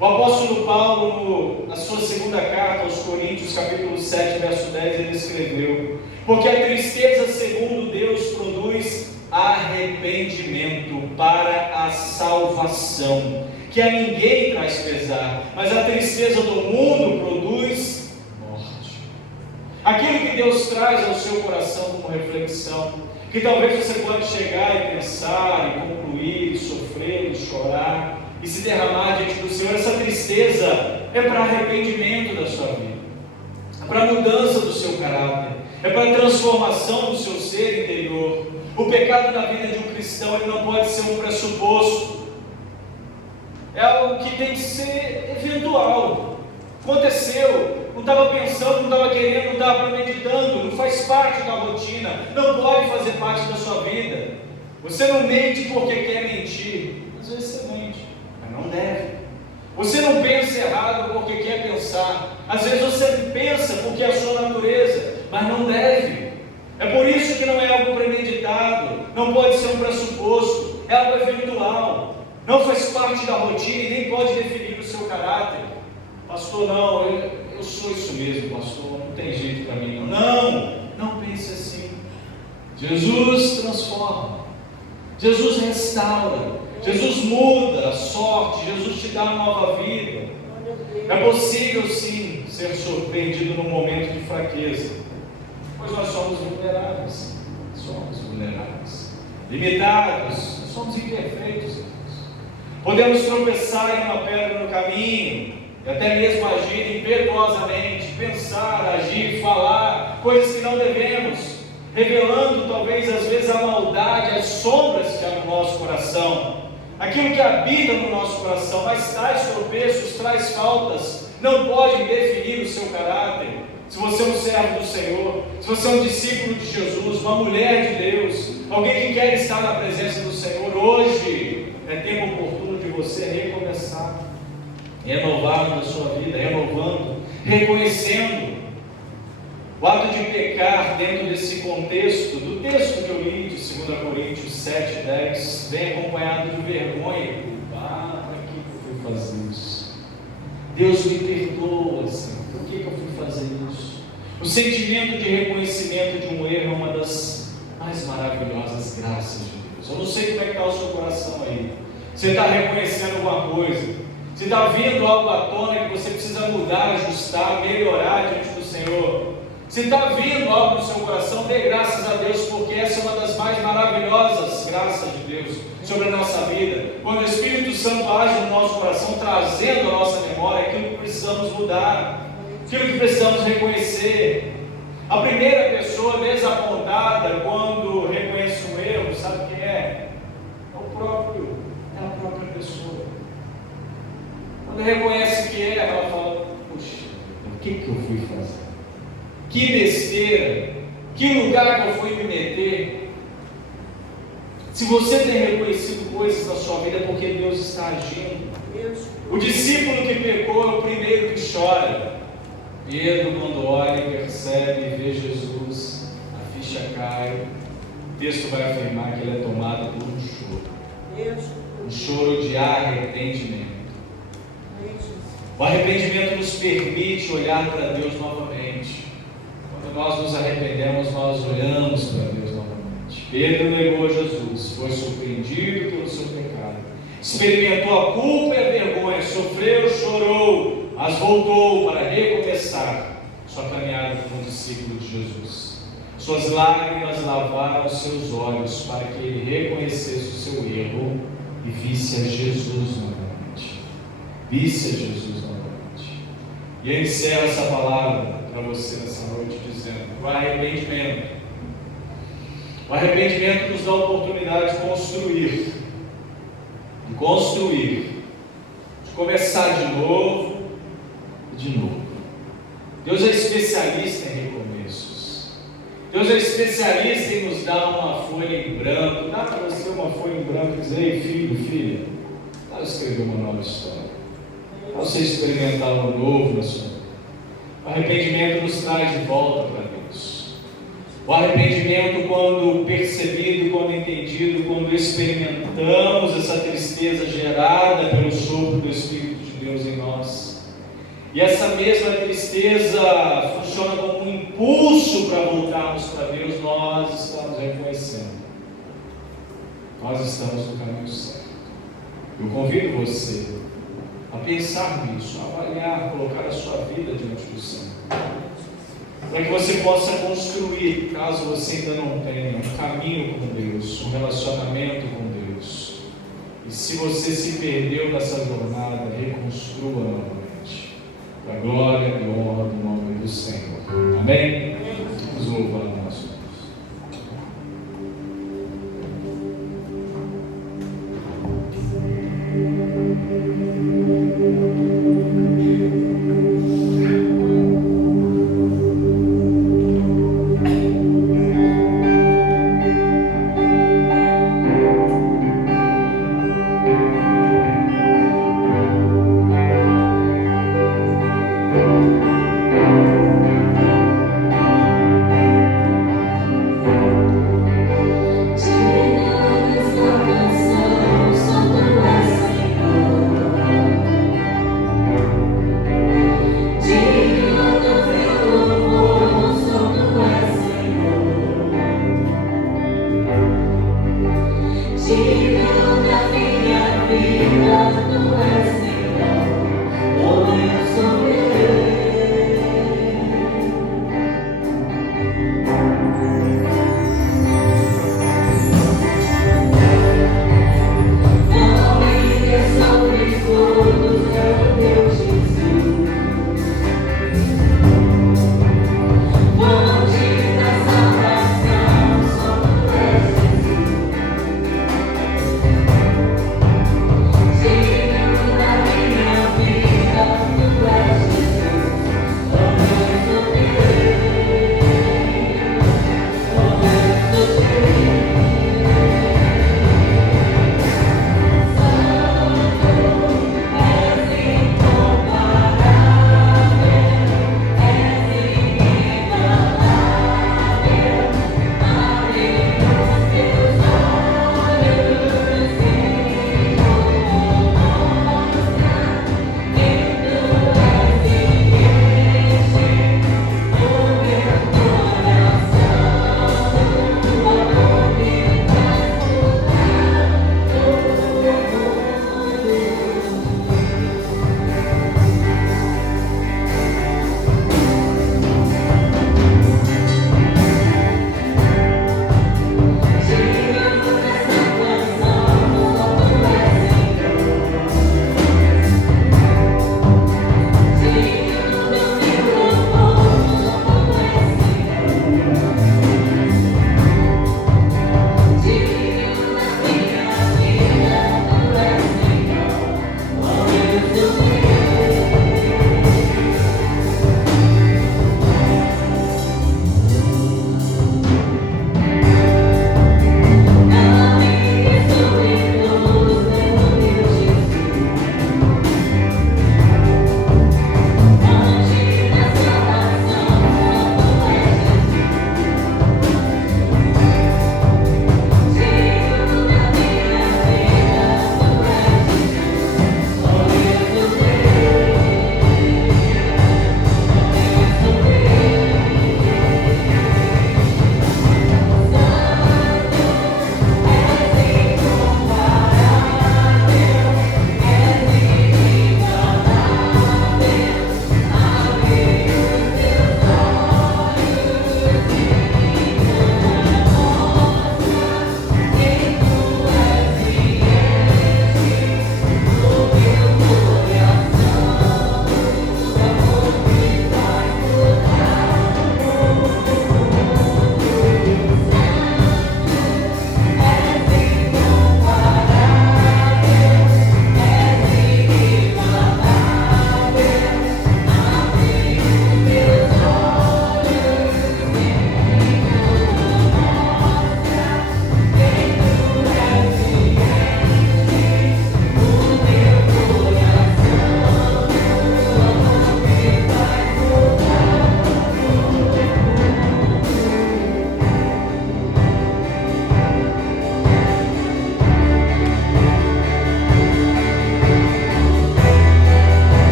O apóstolo Paulo, na sua segunda carta aos Coríntios, capítulo 7, verso 10, ele escreveu: porque a tristeza, segundo Deus, produz arrependimento para a salvação, que a ninguém traz pesar, mas a tristeza do mundo produz morte. Aquilo que Deus traz ao seu coração como reflexão, que talvez você pode chegar e pensar, e concluir, e sofrer, e chorar, e se derramar diante do Senhor, essa tristeza é para arrependimento da sua vida, é para mudança do seu caráter, é para transformação do seu ser interior. O pecado na vida de um cristão, ele não pode ser um pressuposto, é algo que tem que ser eventual. Aconteceu, não estava pensando, não estava querendo, não estava premeditando, não faz parte da rotina, não pode fazer parte da sua vida. Você não mente porque quer mentir, às vezes você mente, mas não deve. Você não pensa errado porque quer pensar, às vezes você pensa porque é a sua natureza, mas não deve. É por isso que não é algo premeditado, não pode ser um pressuposto, é algo eventual, não faz parte da rotina e nem pode definir o seu caráter. Pastor, não, eu sou isso mesmo, pastor, não tem jeito para mim não. Não pense assim. Jesus transforma, Jesus restaura, Jesus muda a sorte, Jesus te dá uma nova vida. É possível sim ser surpreendido num momento de fraqueza, pois nós somos vulneráveis, limitados, somos imperfeitos. Podemos tropeçar em uma pedra no caminho, e até mesmo agir impetuosamente, pensar, agir, falar coisas que não devemos, revelando talvez às vezes a maldade, as sombras que há no nosso coração, aquilo que habita no nosso coração. Mas tais tropeços, tais faltas não podem definir o seu caráter. Se você é um servo do Senhor, se você é um discípulo de Jesus, uma mulher de Deus, alguém que quer estar na presença do Senhor, hoje é tempo oportuno de você recomeçar, renovando a sua vida, renovando, reconhecendo. O ato de pecar dentro desse contexto, do texto que eu li de 2 Coríntios 7, 10, vem acompanhado de vergonha. Para que eu fui fazer isso? Deus me perdoa, Senhor, por que eu fui fazer isso? O sentimento de reconhecimento de um erro é uma das mais maravilhosas graças de Deus. Eu não sei como é que está o seu coração aí. Você está reconhecendo alguma coisa? Você está vendo algo à tona que você precisa mudar, ajustar, melhorar diante do Senhor? Se está vindo algo no seu coração, dê graças a Deus, porque essa é uma das mais maravilhosas graças de Deus sobre a nossa vida. Quando o Espírito Santo age no nosso coração, trazendo a nossa memória aquilo que precisamos mudar, aquilo que precisamos reconhecer. A primeira pessoa desapontada quando reconhece um erro, sabe quem é? É a própria pessoa. Quando reconhece que erra, ela fala: puxa, o que eu fui fazer? Que besteira! Que lugar que eu fui me meter? Se você tem reconhecido coisas na sua vida, é porque Deus está agindo. O discípulo que pecou é o primeiro que chora. Pedro, quando olha e percebe e vê Jesus, a ficha cai. O texto vai afirmar que ele é tomado por um choro. Um choro de arrependimento. O arrependimento nos permite olhar para Deus novamente. Quando nós nos arrependemos, nós olhamos para Deus novamente. Pedro negou Jesus, foi surpreendido pelo seu pecado, experimentou a culpa e a vergonha, sofreu, chorou, mas voltou para recomeçar sua caminhada como discípulo de Jesus. Suas lágrimas lavaram os seus olhos para que ele reconhecesse o seu erro e visse a Jesus novamente. Visse a Jesus novamente. E eu encerro essa palavra para você nessa noite dizendo: o arrependimento. O arrependimento nos dá a oportunidade de construir, de começar de novo e de novo. Deus é especialista em recomeços. Deus é especialista em nos dar uma folha em branco. Dá para você uma folha em branco e dizer: ei, filho, filha, dá para escrever uma nova história. Para você experimentar algo novo na sua vida. O arrependimento nos traz de volta para Deus. O arrependimento, quando percebido, quando entendido, quando experimentamos essa tristeza gerada pelo sopro do Espírito de Deus em nós. E essa mesma tristeza funciona como um impulso para voltarmos para Deus. Nós estamos reconhecendo. Nós estamos no caminho certo. Eu convido você a pensar nisso, a avaliar, colocar a sua vida diante do Senhor, para que você possa construir, caso você ainda não tenha, um caminho com Deus, um relacionamento com Deus. E se você se perdeu nessa jornada, reconstrua novamente, para a glória e honra do nome do Senhor. Amém? Vamos louvar o nosso Deus.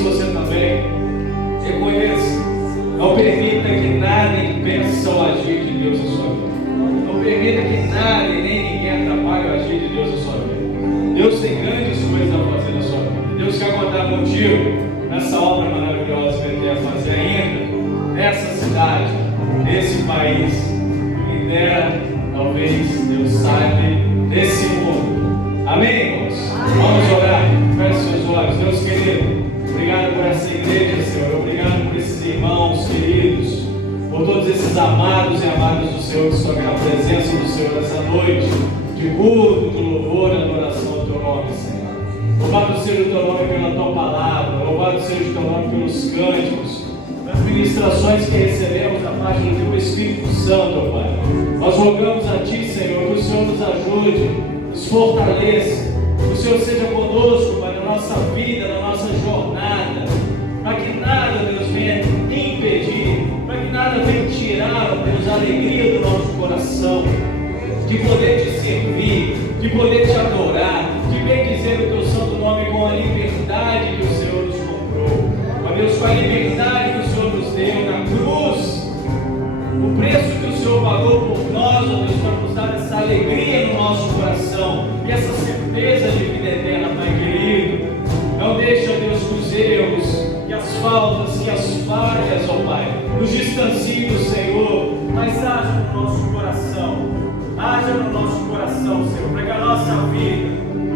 isso você também. Reconheça. Não permita que nada impeça o agir de Deus na sua vida. Não permita que nada e nem ninguém atrapalhe o agir de Deus na sua vida. Deus tem grandes coisas a fazer na sua vida. Deus quer contar contigo nessa obra maravilhosa que Ele quer fazer ainda nessa cidade, nesse país. Quem dera, talvez Deus saiba desse mundo. Amém, irmãos? Vamos orar. Feche seus olhos. Deus querido, obrigado por essa igreja, Senhor. Obrigado por esses irmãos queridos, por todos esses amados e amadas do Senhor que estão aqui na presença do Senhor essa noite, de culto, de louvor e adoração ao Teu nome, Senhor. Louvado seja o Teu nome pela Tua palavra, louvado seja o Teu nome pelos cânticos, pelas ministrações que recebemos da parte do Teu Espírito Santo, Pai. Nós rogamos a Ti, Senhor, que o Senhor nos ajude, nos fortaleça, que o Senhor seja conosco, Pai, na nossa vida, na nossa jornada, para que nada, Deus, venha impedir, para que nada venha tirar, Deus, a alegria do nosso coração, de poder Te servir, de poder Te adorar, de bendizer o Teu santo nome com a liberdade que o Senhor nos comprou, ó Deus, com a liberdade que o Senhor nos deu na cruz, o preço que o Senhor pagou por nós, ó Deus, para nos dar essa alegria no nosso coração e essa certeza de vida eterna, Pai querido. Não deixa, Deus, que os erros, que as faltas, que as falhas, ó Pai, nos distanciem do Senhor, mas haja no nosso coração, Senhor, para que a nossa vida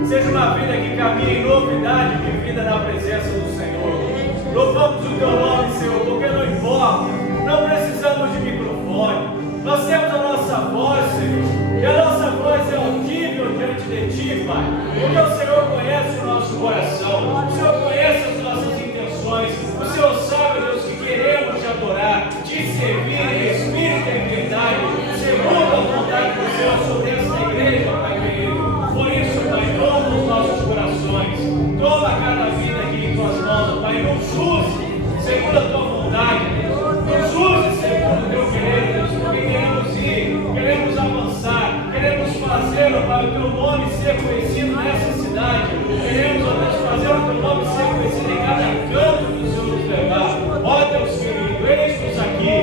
seja uma vida que caminhe em novidade de vida na presença do Senhor. Louvamos o Teu nome, Senhor, porque não importa, não precisamos de microfone, nós temos a nossa voz, Senhor, e a nossa voz é audível diante de Ti, Pai, porque o Senhor conhece o nosso coração, o Senhor conhece as nossas intenções, o Senhor sabe, Deus, que queremos Te adorar, Te servir em espírito e em verdade, segundo a vontade do Senhor sobre essa igreja, Pai querido. Por isso, Pai, toma os nossos corações, toma cada vida aqui em Tuas mãos, Pai, nos use segundo a Tua vontade, Deus, nos use segundo o Teu querer, Deus, porque queremos ir, queremos avançar, queremos fazer, ó Pai, o Teu nome ser conhecido nessa cidade, queremos, ó Deus, fazer o Teu nome ser conhecido em cada canto que o Senhor nos levar. Ó Deus querido, eis-nos aqui,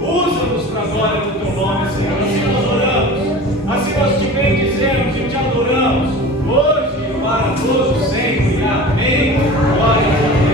usa-nos para a glória do Teu nome, Senhor. Assim nós oramos, assim nós Te bendizemos e Te adoramos, hoje e para todos sempre. Amém. Glória a Deus.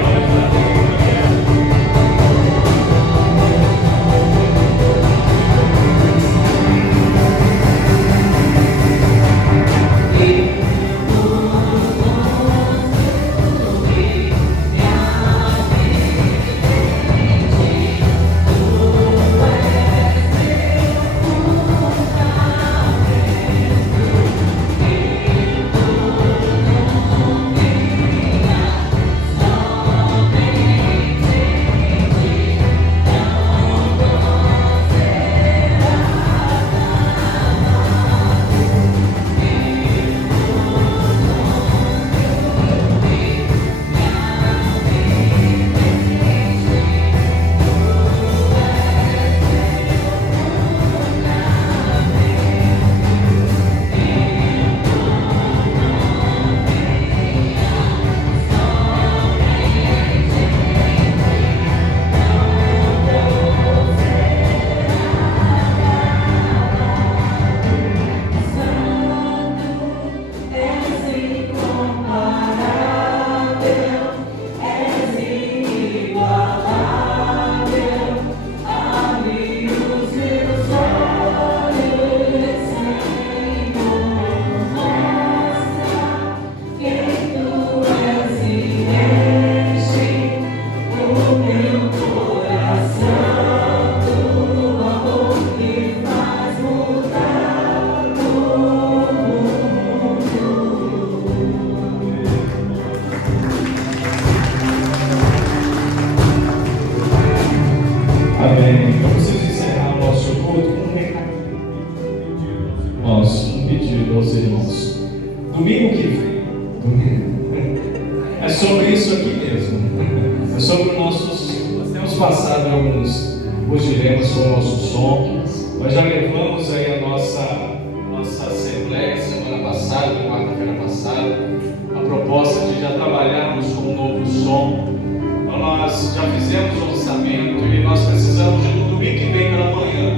nós já fizemos o lançamento e nós precisamos de no domingo que vem pela manhã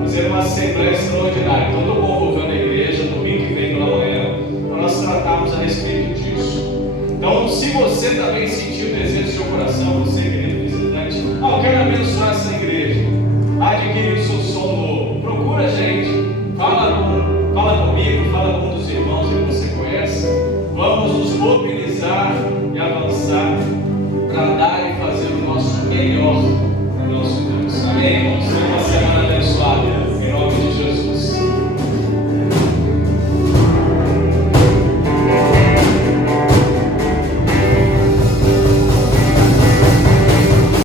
fazer uma assembleia extraordinária. Então, estou convocando a igreja no domingo que vem pela manhã para nós tratarmos a respeito disso. Então, se você também sentiu o desejo do seu coração, você, querido visitante, eu quero abençoar essa igreja, adquirir o seu som novo, procura a gente, fala comigo, fala com um dos irmãos que você conhece. Vamos nos mobilizar e avançar para dar e fazer o nosso melhor para o nosso Deus. Amém, irmãos?